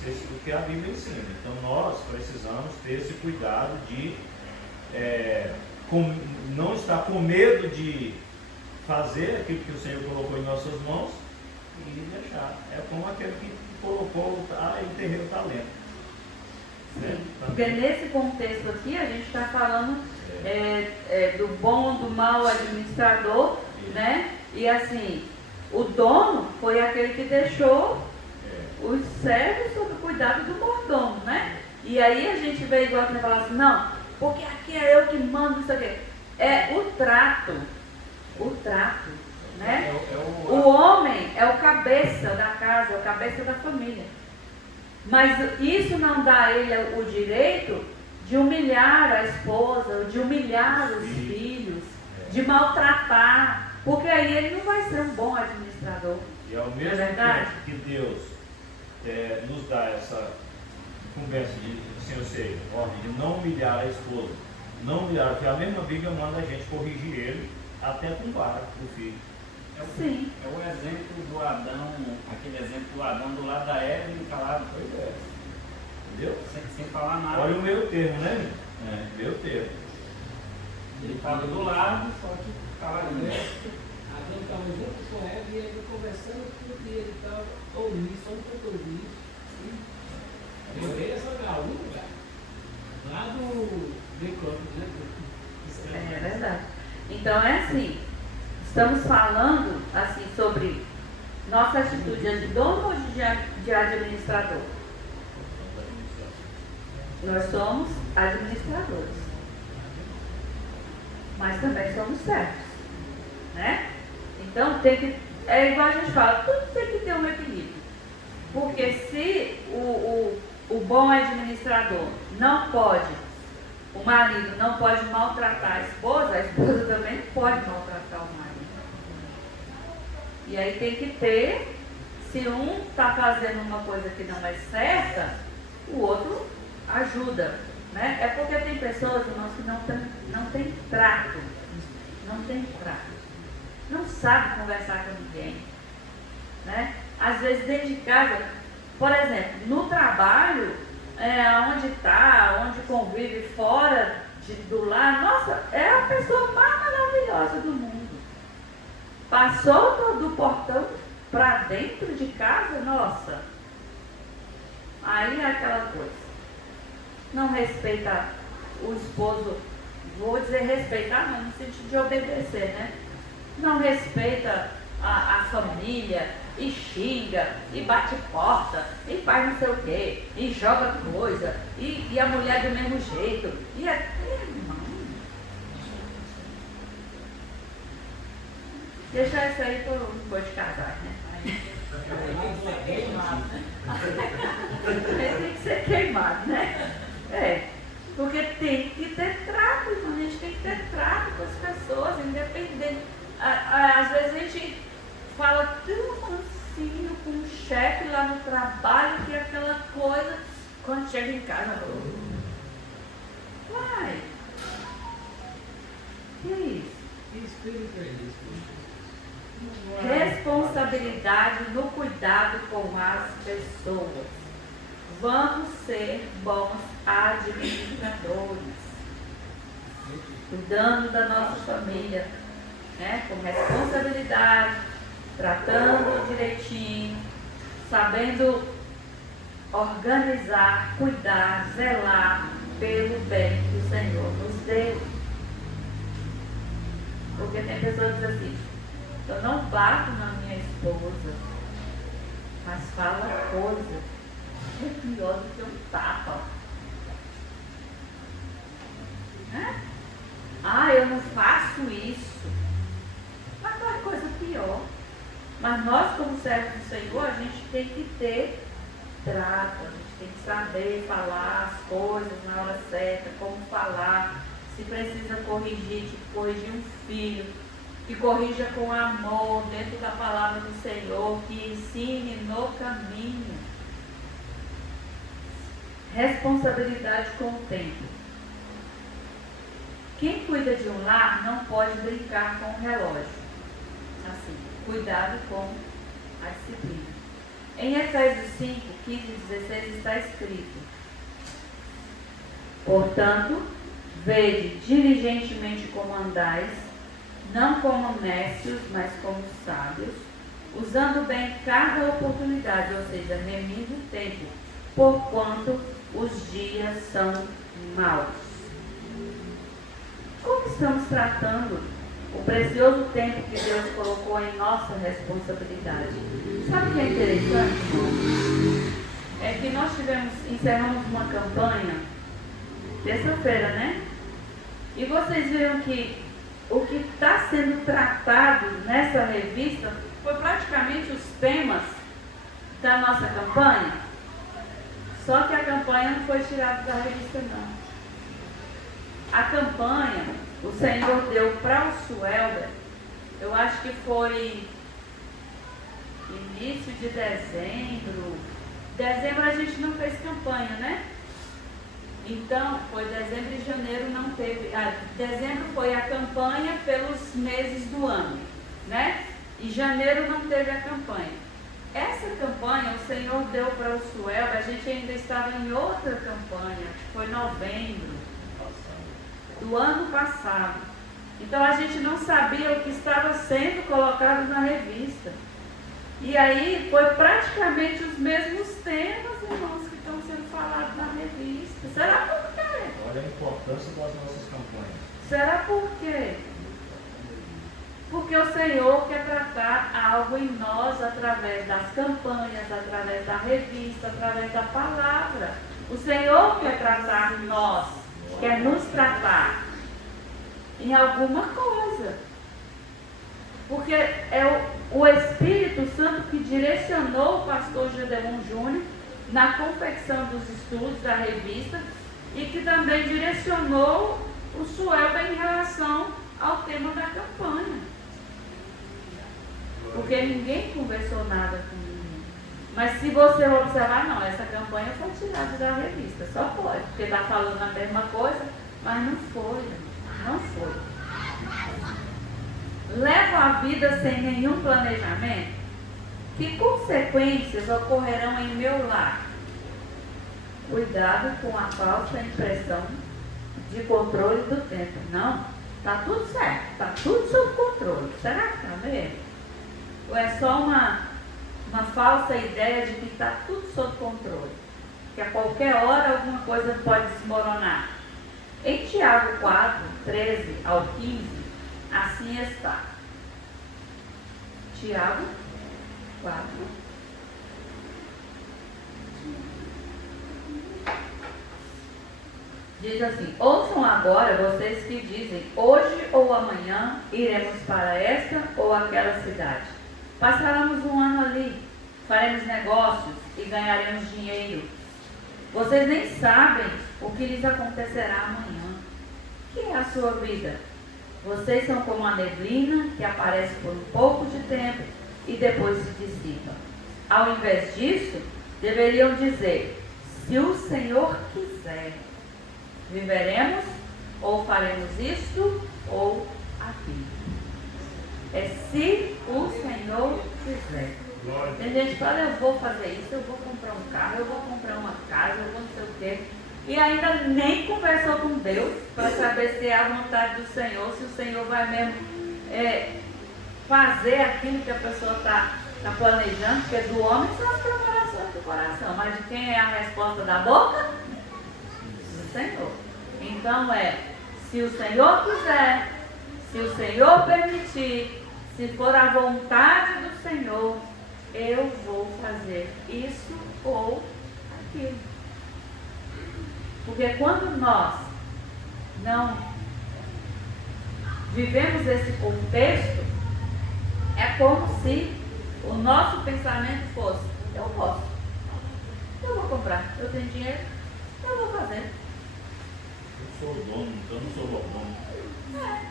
Tem que ser o que a Bíblia ensina. Então nós precisamos ter esse cuidado de não estar com medo de fazer aquilo que o Senhor colocou em nossas mãos e deixar. É como aquele que colocou e enterrou o talento. Sim, porque nesse contexto aqui a gente está falando do bom, do mau administrador, né? E assim, o dono foi aquele que deixou os servos sob o cuidado do mordomo, né? E aí a gente vê igual você falar assim, não, porque aqui é eu que mando isso aqui. É o trato, né? O homem é o cabeça da casa, é o cabeça da família. Mas isso não dá a ele o direito de humilhar a esposa, de humilhar os filhos, de maltratar, porque aí ele não vai ser um bom administrador. E ao mesmo tempo que Deus nos dá essa conversa de, assim, eu sei, ordem de não humilhar a esposa, não humilhar, porque a mesma Bíblia manda a gente corrigir ele até com vara do filho. Sim. É o exemplo do Adão, aquele exemplo do Adão do lado da Eva e calado. Pois é. Entendeu? Sem falar nada. Olha o meio termo, né? Meio termo. Ele estava do lado, só que calado. Adão estava junto com Eva e ele conversando tudo e ele estava ouvindo, só um pouco ouvindo. Eu veio essa gaúcha, cara, lá do Decópolis, né? É verdade. Então é assim. Estamos falando assim sobre nossa atitude de dono ou de administrador? Nós somos administradores, mas também somos servos, né? Então é igual a gente fala, tudo tem que ter um equilíbrio, porque se o bom administrador não pode, o marido não pode maltratar a esposa também não pode maltratar o marido. E aí tem que ter, se um está fazendo uma coisa que não é certa, o outro ajuda, né? É porque tem pessoas, irmãos, que não tem trato, não sabe conversar com ninguém, né? Às vezes dentro de casa, por exemplo, no trabalho, onde convive fora do lar, nossa, é a pessoa mais maravilhosa do mundo. Passou do portão para dentro de casa, nossa, aí é aquela coisa. Não respeita o esposo, vou dizer respeitar, mas no sentido de obedecer, né? Não respeita a família, e xinga, e bate porta, e faz não sei o quê, e joga coisa, e a mulher do mesmo jeito, irmão. Deixa isso aí depois de casar, né? Aí tem que ser queimado, né? Tem que ser queimado, né? Porque tem que ter trato, irmão. A gente tem que ter trato com as pessoas, independente. Às vezes a gente fala tão mansinho com o chefe lá no trabalho que aquela coisa, quando chega em casa, vai. Que é isso? Que espírito é isso? Responsabilidade no cuidado com as pessoas. Vamos ser bons administradores, cuidando da nossa família, né? Com responsabilidade, tratando direitinho, sabendo organizar, cuidar, zelar pelo bem que o Senhor nos deu. Porque tem pessoas que dizem assim, eu não bato na minha esposa, mas fala coisa. É pior do que um tapa. Né? Eu não faço isso. Mas Mas nós, como servos do Senhor, a gente tem que ter trato, a gente tem que saber falar as coisas na hora certa, como falar, se precisa corrigir, tipo corrigir um filho, que corrija com amor, dentro da palavra do Senhor, que ensine no caminho. Responsabilidade com o tempo. Quem cuida de um lar não pode brincar com o relógio. Assim, cuidado com a disciplina. Em Efésios 5, 15 e 16 está escrito: portanto, vede diligentemente como andais, não como necios, mas como sábios, usando bem cada oportunidade, ou seja, remindo o tempo, porquanto os dias são maus. Como estamos tratando o precioso tempo que Deus colocou em nossa responsabilidade? Sabe o que é interessante? É que nós encerramos uma campanha terça-feira, né? E vocês viram que o que está sendo tratado nessa revista foi praticamente os temas da nossa campanha. Só que a campanha não foi tirada da revista, não. A campanha, o Senhor deu para o Suelber, eu acho que foi início de dezembro. Dezembro a gente não fez campanha, né? Então, foi dezembro e janeiro não teve. Dezembro foi a campanha pelos meses do ano, né? E janeiro não teve a campanha. Essa campanha o Senhor deu para o Suelber, a gente ainda estava em outra campanha, que foi novembro do ano passado. Então a gente não sabia o que estava sendo colocado na revista. E aí foi praticamente os mesmos temas, irmãos, que estão sendo falados na revista. Será por quê? Olha a importância das nossas campanhas. Será por quê? Porque o Senhor quer tratar algo em nós através das campanhas, através da revista, através da palavra. O Senhor quer tratar nós, quer nos tratar em alguma coisa. Porque é o Espírito Santo que direcionou o pastor Gedeon Júnior na confecção dos estudos da revista e que também direcionou o Suelber em relação ao tema da campanha. Porque ninguém conversou nada com ninguém. Mas se você observar, não, essa campanha foi tirada da revista, só pode, porque está falando a mesma coisa, mas não foi, não foi. Levo a vida sem nenhum planejamento? Que consequências ocorrerão em meu lar? Cuidado com a falsa impressão de controle do tempo. Não, está tudo certo, está tudo sob controle. Será que está mesmo? Ou é só uma falsa ideia de que está tudo sob controle? Que a qualquer hora alguma coisa pode desmoronar. Em Tiago 4, 13 ao 15, assim está. Tiago 4. Diz assim: ouçam agora vocês que dizem, hoje ou amanhã iremos para esta ou aquela cidade. Passaremos um ano ali, faremos negócios e ganharemos dinheiro. Vocês nem sabem o que lhes acontecerá amanhã. Que é a sua vida? Vocês são como a neblina que aparece por um pouco de tempo e depois se dissipa. Ao invés disso, deveriam dizer, se o Senhor quiser, viveremos ou faremos isto ou aquilo. É se o Senhor quiser. Tem gente que fala, eu vou fazer isso, eu vou comprar um carro, eu vou comprar uma casa, eu vou não sei o quê. E ainda nem conversou com Deus para saber se é a vontade do Senhor, se o Senhor vai mesmo fazer aquilo que a pessoa está planejando, porque do homem são as preparações do coração, mas de quem é a resposta da boca? Do Senhor. Então se o Senhor quiser, se o Senhor permitir, se for a vontade do Senhor, eu vou fazer isso ou aquilo. Porque quando nós não vivemos esse contexto, é como se o nosso pensamento fosse, eu posso, eu vou comprar, eu tenho dinheiro, eu vou fazer. Eu sou o dono, então eu não sou o dono. É.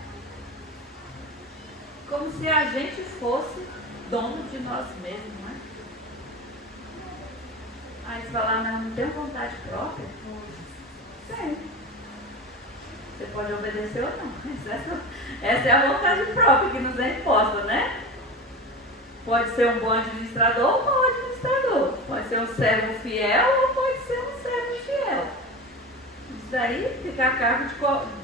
Como se a gente fosse dono de nós mesmos, não é? Aí você fala, não tenho vontade própria? Tem. Você pode obedecer ou não. Essa é a vontade própria que nos é imposta, né? Pode ser um bom administrador ou um mau administrador. Pode ser um servo fiel ou pode ser um servo infiel. Isso daí fica a cargo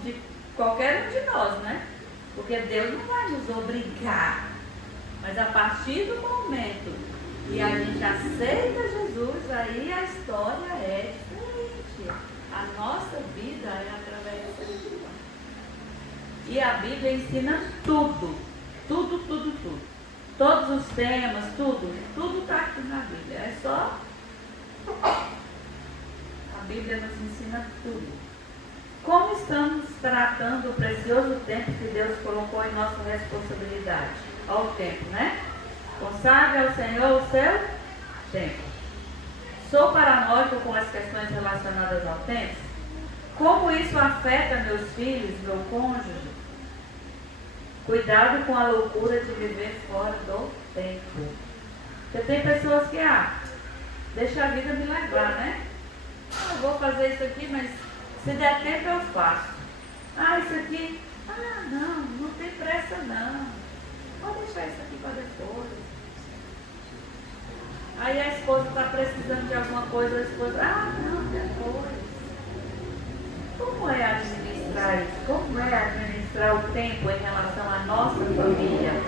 de qualquer um de nós, né? Porque Deus não vai nos obrigar. Mas a partir do momento que a gente aceita Jesus, aí a história é diferente. A nossa vida é através da Bíblia. E a Bíblia ensina tudo. Tudo, tudo, tudo. Todos os temas, tudo está aqui na Bíblia. É só. A Bíblia nos ensina tudo. Como estamos tratando o precioso tempo que Deus colocou em nossa responsabilidade? Olha o tempo, né? Consagre ao Senhor o seu tempo. Sou paranoico com as questões relacionadas ao tempo? Como isso afeta meus filhos, meu cônjuge? Cuidado com a loucura de viver fora do tempo. Porque tem pessoas que, deixa a vida me levar, né? Eu vou fazer isso aqui, mas se der tempo eu faço. Isso aqui, não tem pressa não. Pode deixar isso aqui para depois. Aí a esposa está precisando de alguma coisa, a esposa, não, depois. Como é administrar isso? Como é administrar o tempo em relação à nossa família?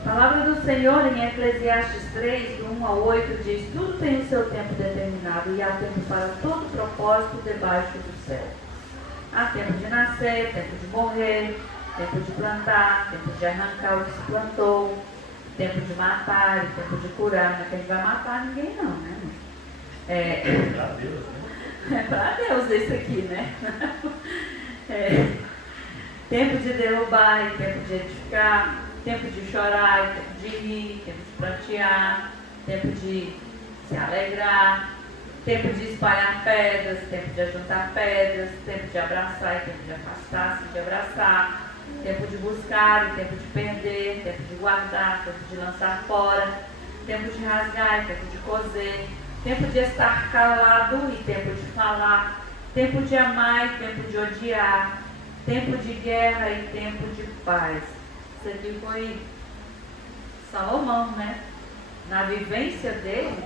A palavra do Senhor em Eclesiastes 3, do 1 ao 8, diz: tudo tem o seu tempo determinado e há tempo para todo propósito debaixo do céu. Há tempo de nascer, tempo de morrer, tempo de plantar, tempo de arrancar o que se plantou, tempo de matar e tempo de curar. Não é que a gente vai matar ninguém não, né? É para Deus, né? É para Deus isso aqui, né? Tempo de derrubar e tempo de edificar, tempo de chorar e tempo de rir, tempo de prantear, tempo de se alegrar, tempo de espalhar pedras, tempo de ajuntar pedras, tempo de abraçar e tempo de afastar-se de abraçar, tempo de buscar e tempo de perder, tempo de guardar, tempo de lançar fora, tempo de rasgar e tempo de coser, tempo de estar calado e tempo de falar, tempo de amar e tempo de odiar, tempo de guerra e tempo de paz. Isso aqui foi Salomão, né? Na vivência dele,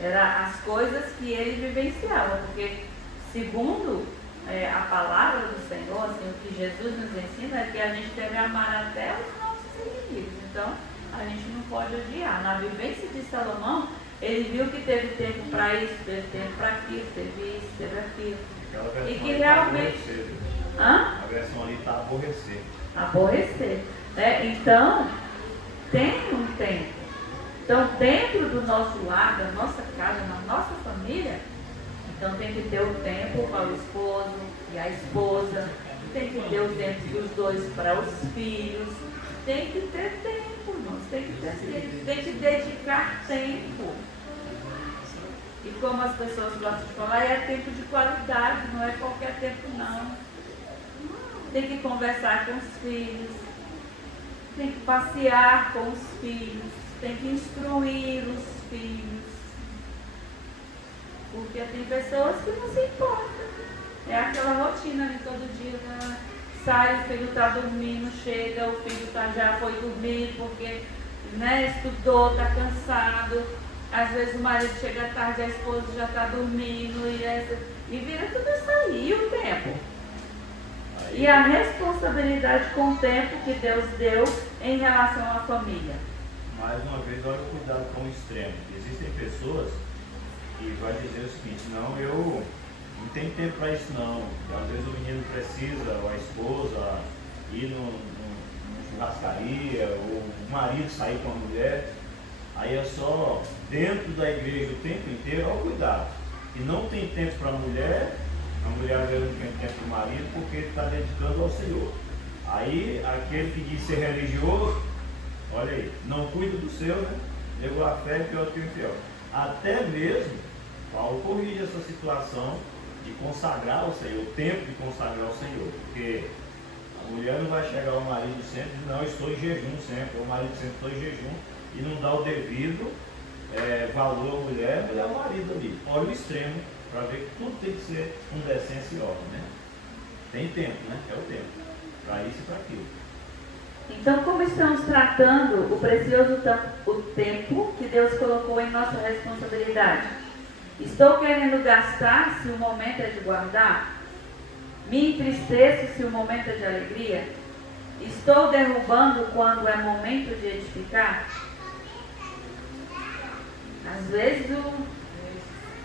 eram as coisas que ele vivenciava, porque segundo a palavra do Senhor, assim, o que Jesus nos ensina é que a gente deve amar até os nossos inimigos. Então, a gente não pode odiar. Na vivência de Salomão, ele viu que teve tempo para isso, teve tempo para aquilo, teve isso, teve aquilo. E que realmente... A versão ali está aborrecer. Aborrecer. Né? Então, tem um tempo. Então, dentro do nosso lar, da nossa casa, na nossa família, então tem que ter o tempo para o esposo e a esposa, tem que ter o tempo dos dois para os filhos, tem que ter tempo, irmãos, tem que dedicar tempo. E como as pessoas gostam de falar, é tempo de qualidade, não é qualquer tempo não. Tem que conversar com os filhos, tem que passear com os filhos, tem que instruir os filhos. Porque tem pessoas que não se importam. É aquela rotina de todo dia, né? Sai, o filho está dormindo, chega, o filho já foi dormir porque, né, estudou, está cansado. Às vezes o marido chega tarde, a esposa já está dormindo e vira tudo isso aí, e o tempo. E a responsabilidade com o tempo que Deus deu em relação à família. Mais uma vez, olha o cuidado com o extremo. Existem pessoas que vão dizer o seguinte: não, eu não tenho tempo para isso não. Às vezes o menino precisa, ou a esposa, ir numa churrascaria, ou o marido sair com a mulher. Aí é só dentro da igreja o tempo inteiro. Olha o cuidado. E não tem tempo para a mulher às vezes não tem tempo para o marido porque está dedicando ao Senhor. Aí aquele que diz ser religioso Olha aí, não cuida do seu, né? Negou a fé é pior que o infiel. Até mesmo, Paulo corrige essa situação de consagrar ao Senhor, o tempo de consagrar ao Senhor. Porque a mulher não vai chegar ao marido sempre e dizer, não, eu estou em jejum sempre. O marido sempre estou em jejum e não dá o devido valor à mulher, a mulher é o marido ali. Olha o extremo, para ver que tudo tem que ser com decência e ordem, né? Tem tempo, né? É o tempo. Para isso e para aquilo. Então, como estamos tratando o precioso tempo que Deus colocou em nossa responsabilidade? Estou querendo gastar se o momento é de guardar? Me entristeço se o momento é de alegria? Estou derrubando quando é momento de edificar? Às vezes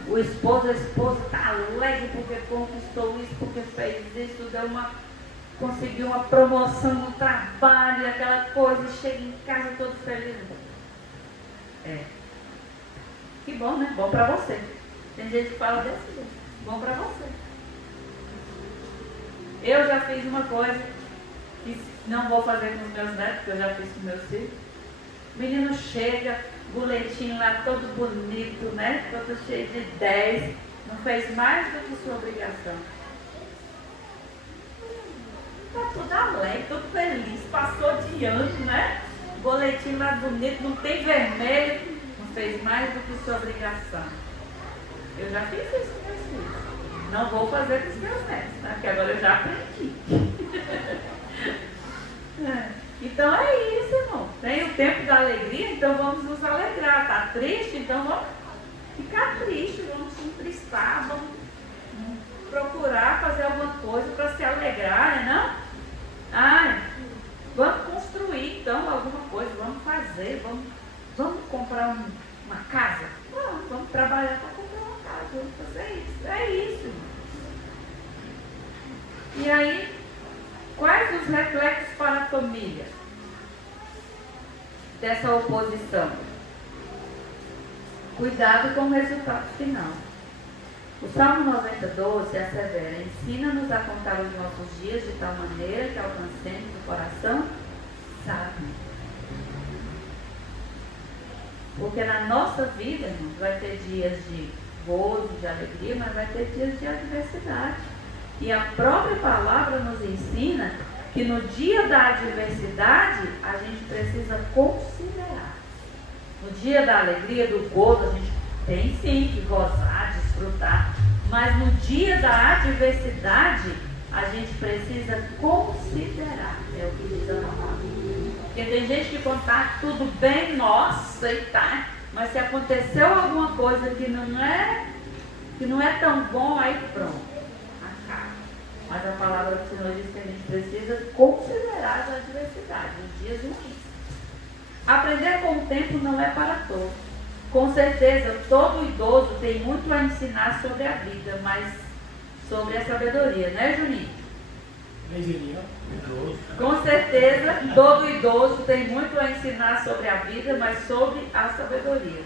o esposo, a esposa está alegre porque conquistou isso, porque fez isso, conseguiu uma promoção no trabalho, aquela coisa, e chega em casa todo feliz. Que bom, né? Bom para você. Tem gente que fala desse jeito. Bom para você. Eu já fiz uma coisa que não vou fazer com os meus netos, que eu já fiz com meus filhos. O menino chega, boletim lá todo bonito, né? Todo cheio de 10. Não fez mais do que sua obrigação. Está tudo alegre, todo feliz, passou de ano, né? Boletim lá bonito, não tem vermelho, não fez mais do que sua obrigação. Eu já fiz isso com meus filhos. Não vou fazer com os meus netos, né? Porque agora eu já aprendi. Então é isso, irmão. Tem o tempo da alegria, então vamos nos alegrar. Está triste, então vamos ficar triste, vamos se entristar, vamos procurar fazer alguma coisa para se alegrar, né? Não? Vamos construir então alguma coisa, vamos fazer, vamos comprar uma casa? Vamos trabalhar para comprar uma casa, vamos fazer isso. É isso. E aí, quais os reflexos para a família dessa oposição? Cuidado com o resultado final. O Salmo 90:12 assevera: ensina-nos a contar os nossos dias de tal maneira que alcancemos o coração sábio. Porque na nossa vida, irmãos, vai ter dias de gozo, de alegria, mas vai ter dias de adversidade. E a própria palavra nos ensina que no dia da adversidade a gente precisa considerar. No dia da alegria, do gozo, a gente tem sim que gozar, desfrutar, mas no dia da adversidade a gente precisa considerar, é o que diz a palavra. Porque tem gente que quando está tudo bem, nossa, e tá, mas se aconteceu alguma coisa que não é tão bom, aí pronto, acaba. Mas a palavra do Senhor diz que a gente precisa considerar as adversidades, os dias ruins. Aprender com o tempo não é para todos. Com certeza, todo idoso tem muito a ensinar sobre a vida, mas sobre a sabedoria, né, Juninho? Com certeza, todo idoso tem muito a ensinar sobre a vida, mas sobre a sabedoria.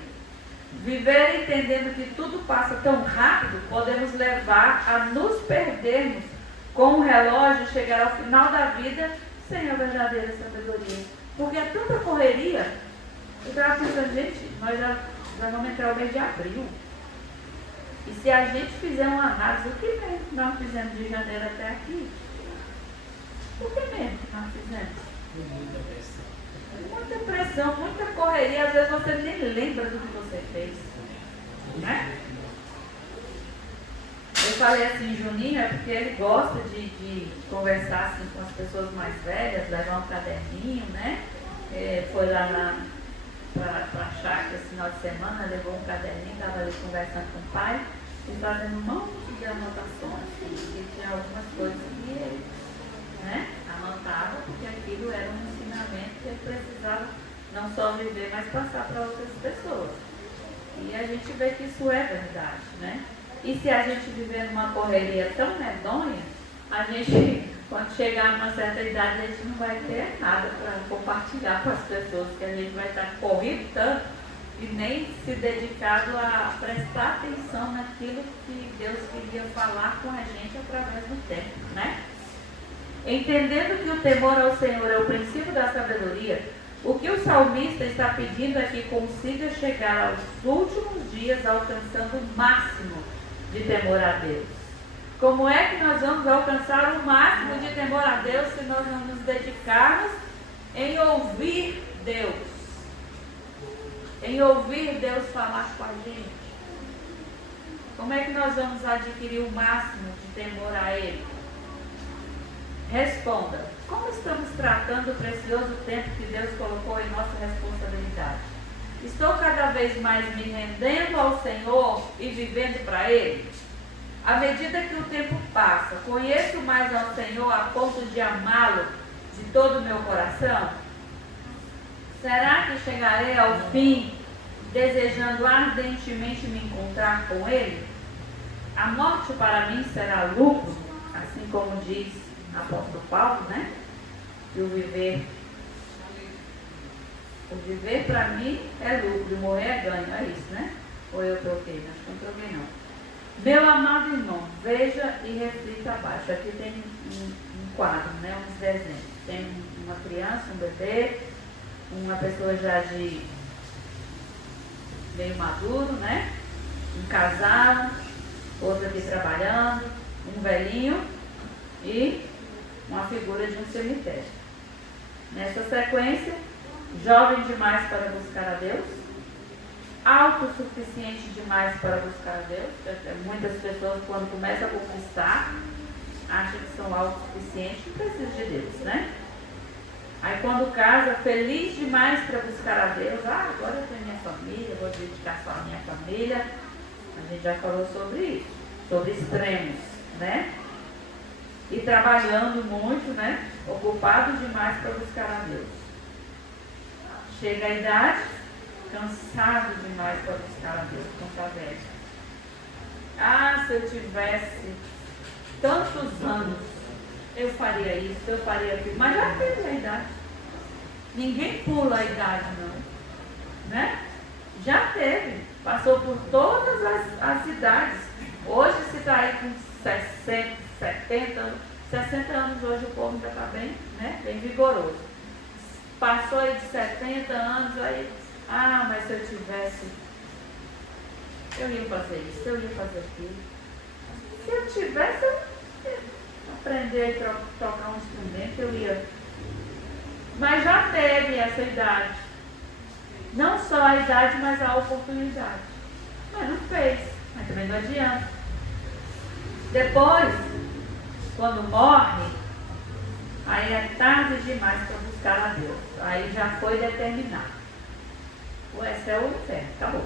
Viver entendendo que tudo passa tão rápido, podemos levar a nos perdermos com o relógio, chegar ao final da vida sem a verdadeira sabedoria. Porque é tanta correria. Eu estava pensando, gente, nós já vamos entrar no mês de abril. E se a gente fizer uma análise, o que mesmo nós fizemos de janeiro até aqui? O que mesmo nós fizemos? Muita pressão, muita correria. Às vezes você nem lembra do que você fez. Né? Eu falei assim, Juninho, é porque ele gosta de conversar assim, com as pessoas mais velhas, levar um caderninho, né? Foi lá para a chácara esse final de semana, levou um caderninho, estava ali conversando com o pai e fazendo um monte de anotações. E tinha algumas coisas que ele anotava, porque aquilo era um ensinamento que ele precisava não só viver, mas passar para outras pessoas. E a gente vê que isso é verdade, né? E se a gente viver numa correria tão medonha, a gente, quando chegar numa certa idade, a gente não vai ter nada para compartilhar com as pessoas, que a gente vai estar corrido tanto e nem se dedicado a prestar atenção naquilo que Deus queria falar com a gente através do tempo, né? Entendendo que o temor ao Senhor é o princípio da sabedoria, o que o salmista está pedindo é que consiga chegar aos últimos dias alcançando o máximo de temor a Deus. Como é que nós vamos alcançar o máximo de temor a Deus se nós não nos dedicarmos em ouvir Deus? Em ouvir Deus falar com a gente? Como é que nós vamos adquirir o máximo de temor a Ele? Responda: como estamos tratando o precioso tempo que Deus colocou em nossa responsabilidade? Estou cada vez mais me rendendo ao Senhor e vivendo para Ele? À medida que o tempo passa, conheço mais ao Senhor a ponto de amá-lo de todo o meu coração? Será que chegarei ao fim desejando ardentemente me encontrar com Ele? A morte para mim será lucro, assim como diz o apóstolo Paulo, né? E o viver para mim é lucro, e morrer é ganho, é isso, né? Ou eu troquei? Acho que não troquei não. Meu amado irmão, veja e reflita abaixo. Aqui tem um quadro, né? Uns desenhos. Tem uma criança, um bebê, uma pessoa já de meio maduro, né? Um casal, outro aqui trabalhando, um velhinho e uma figura de um cemitério. Nessa sequência, jovem demais para buscar a Deus, autossuficiente demais para buscar a Deus. Muitas pessoas, quando começam a conquistar, acham que são autossuficientes, não precisam de Deus, né? Aí quando casa, feliz demais para buscar a Deus. Agora eu tenho minha família, vou dedicar só a minha família. A gente já falou sobre isso, sobre extremos, né? E trabalhando muito, né? Ocupado demais para buscar a Deus. Chega a idade, cansado demais para buscar a Deus, quanto velho. Se eu tivesse tantos anos, eu faria isso, eu faria aquilo. Mas já teve a idade. Ninguém pula a idade, não. Né? Já teve. Passou por todas as idades. Hoje, se está aí com 60, 70, 60 anos, hoje o povo já está bem, né? Bem vigoroso. Passou aí de 70 anos, aí, mas se eu tivesse, eu ia fazer isso, eu ia fazer aquilo. Se eu tivesse, eu ia aprender a tocar um instrumento, eu ia. Mas já teve essa idade. Não só a idade, mas a oportunidade. Mas não fez, mas também não adianta. Depois, quando morre, aí é tarde demais para buscar a Deus. Aí já foi determinado. O céu ou o inferno, acabou.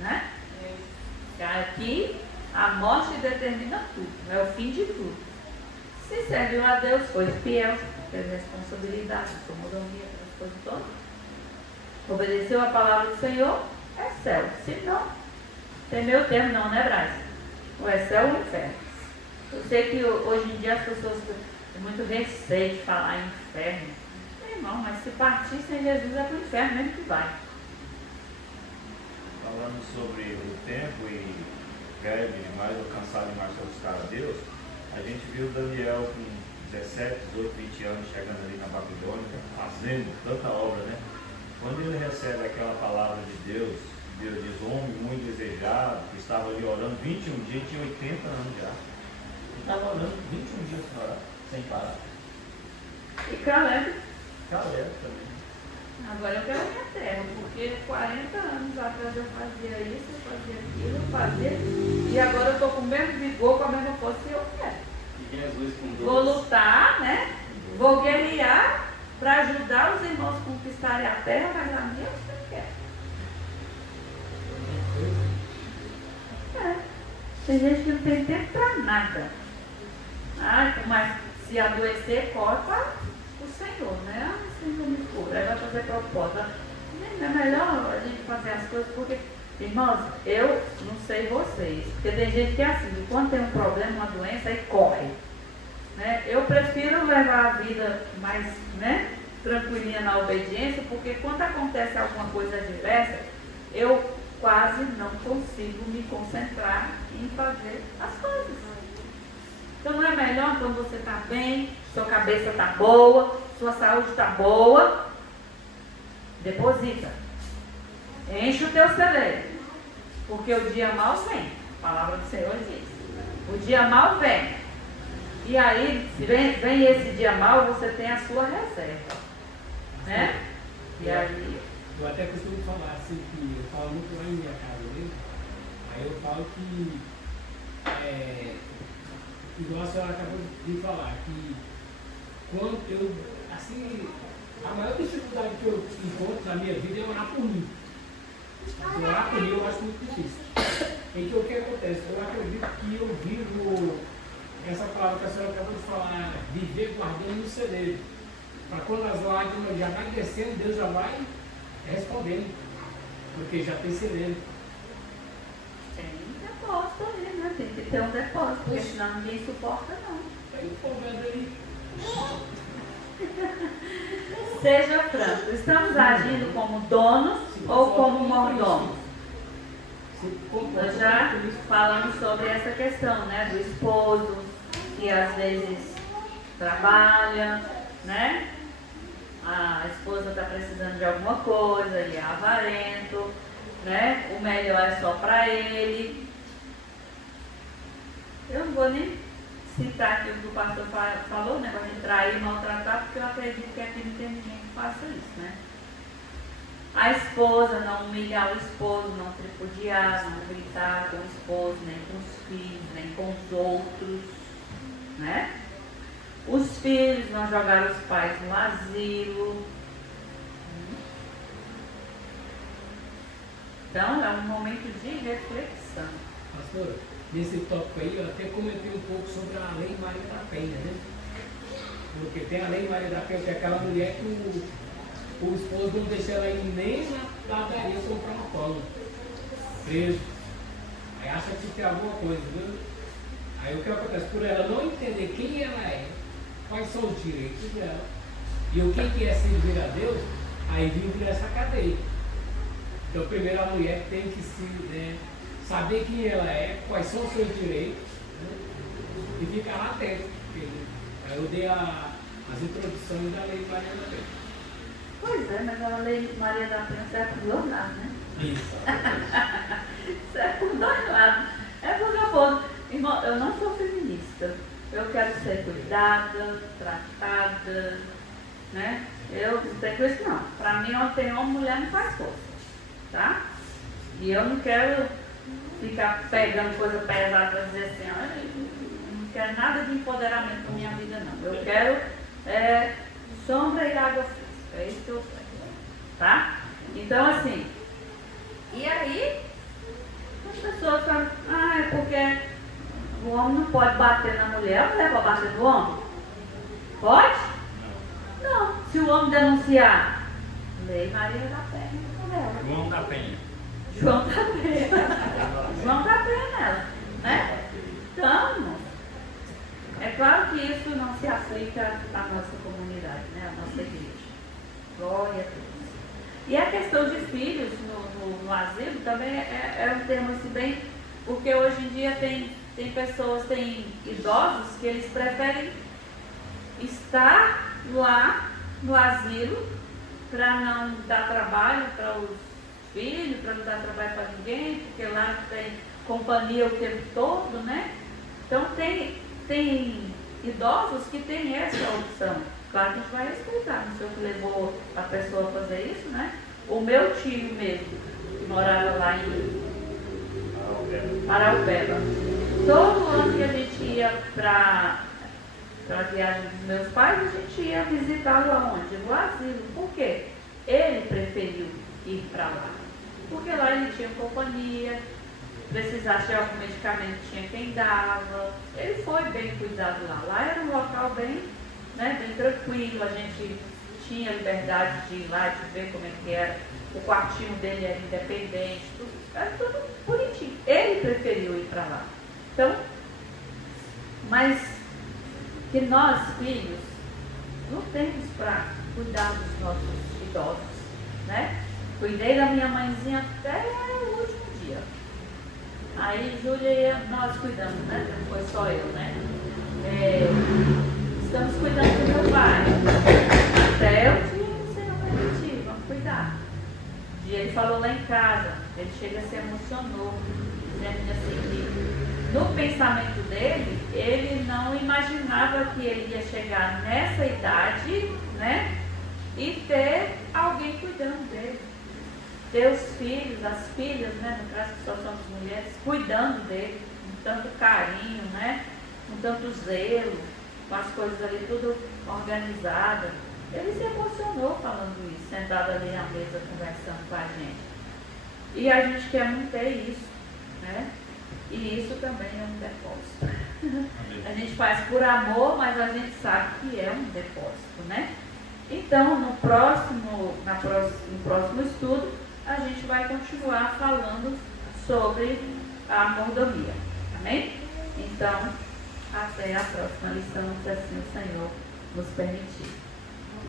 Né? Aqui, a morte determina tudo, é o fim de tudo. Se serviu a Deus, foi fiel, teve responsabilidade, tomou domínio, as coisas todas. Obedeceu a palavra do Senhor, é céu. Se não, tem meio termo não, né, Braz? Ou é céu ou inferno. Eu sei que hoje em dia as pessoas têm muito receio de falar em inferno. Meu irmão, mas se partir sem Jesus é para o inferno mesmo que vai. Falando sobre o tempo e velho demais, ou cansado demais para buscar a Deus, a gente viu Daniel com 17, 18, 20 anos chegando ali na Babilônia, fazendo tanta obra, né? Quando ele recebe aquela palavra de Deus, Deus diz, homem muito desejado, que estava ali orando 21 dias, tinha 80 anos já. Ele estava orando 21 dias sem orar, sem parar. E Caleb? Caleb também. Agora eu quero minha terra, porque 40 anos atrás eu fazia isso, eu fazia aquilo, eu fazia, e agora eu estou com o mesmo vigor, com a mesma força que eu quero. E Jesus com Deus. Vou lutar, né? Vou guerrear para ajudar os irmãos a conquistarem a terra, mas a minha eu não quero. Tem gente que não tem tempo para nada. Mas se adoecer, corre para o Senhor, né? Senhor me cura, aí vai fazer proposta. É melhor a gente fazer as coisas, porque, irmãos, eu não sei vocês, porque tem gente que é assim, quando tem um problema, uma doença, aí corre. Né? Eu prefiro levar a vida mais, né, tranquilinha na obediência, porque quando acontece alguma coisa adversa, eu quase não consigo me concentrar em fazer as coisas. Então não é melhor quando você está bem, sua cabeça está boa, sua saúde está boa, Deposita. Enche o teu celeiro. Porque o dia mau vem. A palavra do Senhor diz. O dia mau vem. E aí, se vem esse dia mau, você tem a sua reserva. Né? E aí... Eu até costumo falar assim, que eu falo muito lá em minha casa mesmo. Aí eu falo que, igual a senhora acabou de falar, que quando eu, assim, a maior dificuldade que eu encontro na minha vida é orar por mim. Assim, orar por mim eu acho muito difícil. E que o que acontece? Eu acredito que eu vivo essa palavra que a senhora acabou de falar, viver guardando no celeiro. Para quando as lágrimas já vai descendo, Deus já vai respondendo. Porque já tem celeiro. Tem depósito ali, né? Tem que ter um depósito, porque senão ninguém suporta não. Aí o povo aí. Seja franco, estamos agindo como donos ou como mordomos? Nós já falamos sobre essa questão, né? Do esposo, que às vezes trabalha, né? A esposa está precisando de alguma coisa, ele é avarento, né? O melhor é só para ele. Eu não vou nem citar aqui o que o pastor falou, né? Para trair e maltratar, porque eu acredito que aqui não tem ninguém que faça isso, né? A esposa, não humilhar o esposo, não tripudiar, não gritar com o esposo, nem com os filhos, nem com os outros, né? Os filhos, não jogar os pais no asilo. Então, é um momento de reflexão. Pastor, nesse tópico aí, eu até comentei um pouco sobre a Lei Maria da Penha, né? Porque tem a Lei Maria da Penha, que é aquela mulher que o esposo não deixa ela ir nem na padaria comprar um pão. Preso. Aí acha que tem alguma coisa, viu? Aí o que acontece? Por ela não entender quem ela é, quais são os direitos dela, e o que é servir a Deus, aí vive nessa cadeia. Então, primeiro a mulher tem que saber quem ela é, quais são os seus direitos, né? E ficar lá atento. Aí eu dei as introduções da Lei Maria da Penha. Pois é, mas a Lei Maria da Penha serve por dois lados, né? Isso. Serve por dois lados. É vagabundo. Irmão, eu não sou feminista. Eu quero ser cuidada, tratada, né? Eu não tenho isso não. Para mim, onde tem homem, mulher não faz força, tá? E eu não quero ficar pegando coisa pesada para dizer assim, olha, eu não quero nada de empoderamento na minha vida não. Eu quero sombra e água fresca. É isso que eu quero, tá? Então, assim, e aí, as pessoas falam, é porque o homem não pode bater na mulher, a mulher pode bater no homem? Pode? Não. Se o homem denunciar, Lei Maria da Penha. João da Penha. João da Penha. João da Penha nela, né? Então, é claro que isso não se aplica à nossa comunidade, né? À nossa igreja. Glória a Deus. E a questão de filhos no asilo também é um termo assim bem... Porque hoje em dia tem pessoas, tem idosos que eles preferem estar lá no asilo para não dar trabalho para os filhos, para não dar trabalho para ninguém, porque lá tem companhia o tempo todo, né? Então tem idosos que têm essa opção. Claro que a gente vai respeitar, não sei o que levou a pessoa a fazer isso, né? O meu tio mesmo, que morava lá em Paraupeba. Todo ano que a gente ia para a viagem dos meus pais, a gente ia visitá-lo aonde? No asilo. Por quê? Ele preferiu ir para lá. Porque lá ele tinha companhia, precisasse de algum medicamento, tinha quem dava. Ele foi bem cuidado lá. Lá era um local bem, né, bem tranquilo, a gente tinha liberdade de ir lá, de ver como é que era. O quartinho dele era independente, era tudo bonitinho. Ele preferiu ir para lá. Então, mas que nós, filhos, não temos para cuidar dos nossos idosos, né? Cuidei da minha mãezinha até o último dia. Aí, Júlia e nós cuidamos, né? Não foi só eu, né? Estamos cuidando do meu pai. Até o dia que o Senhor permitir, vamos cuidar. falou lá em casa, ele chega, se emocionou, dizendo assim que no pensamento dele, ele não imaginava que ele ia chegar nessa idade, né? E ter alguém cuidando dele. Ter os filhos, as filhas, né? No caso que só somos mulheres, cuidando dele, com tanto carinho, né? Com tanto zelo, com as coisas ali tudo organizadas. Ele se emocionou falando isso, sentado ali na mesa conversando com a gente. E a gente quer manter isso, né? E isso também é um depósito. A gente faz por amor, mas a gente sabe que é um depósito, né? Então, no próximo estudo, a gente vai continuar falando sobre a mordomia. Amém? Então, até a próxima lição, se assim o Senhor nos permitir.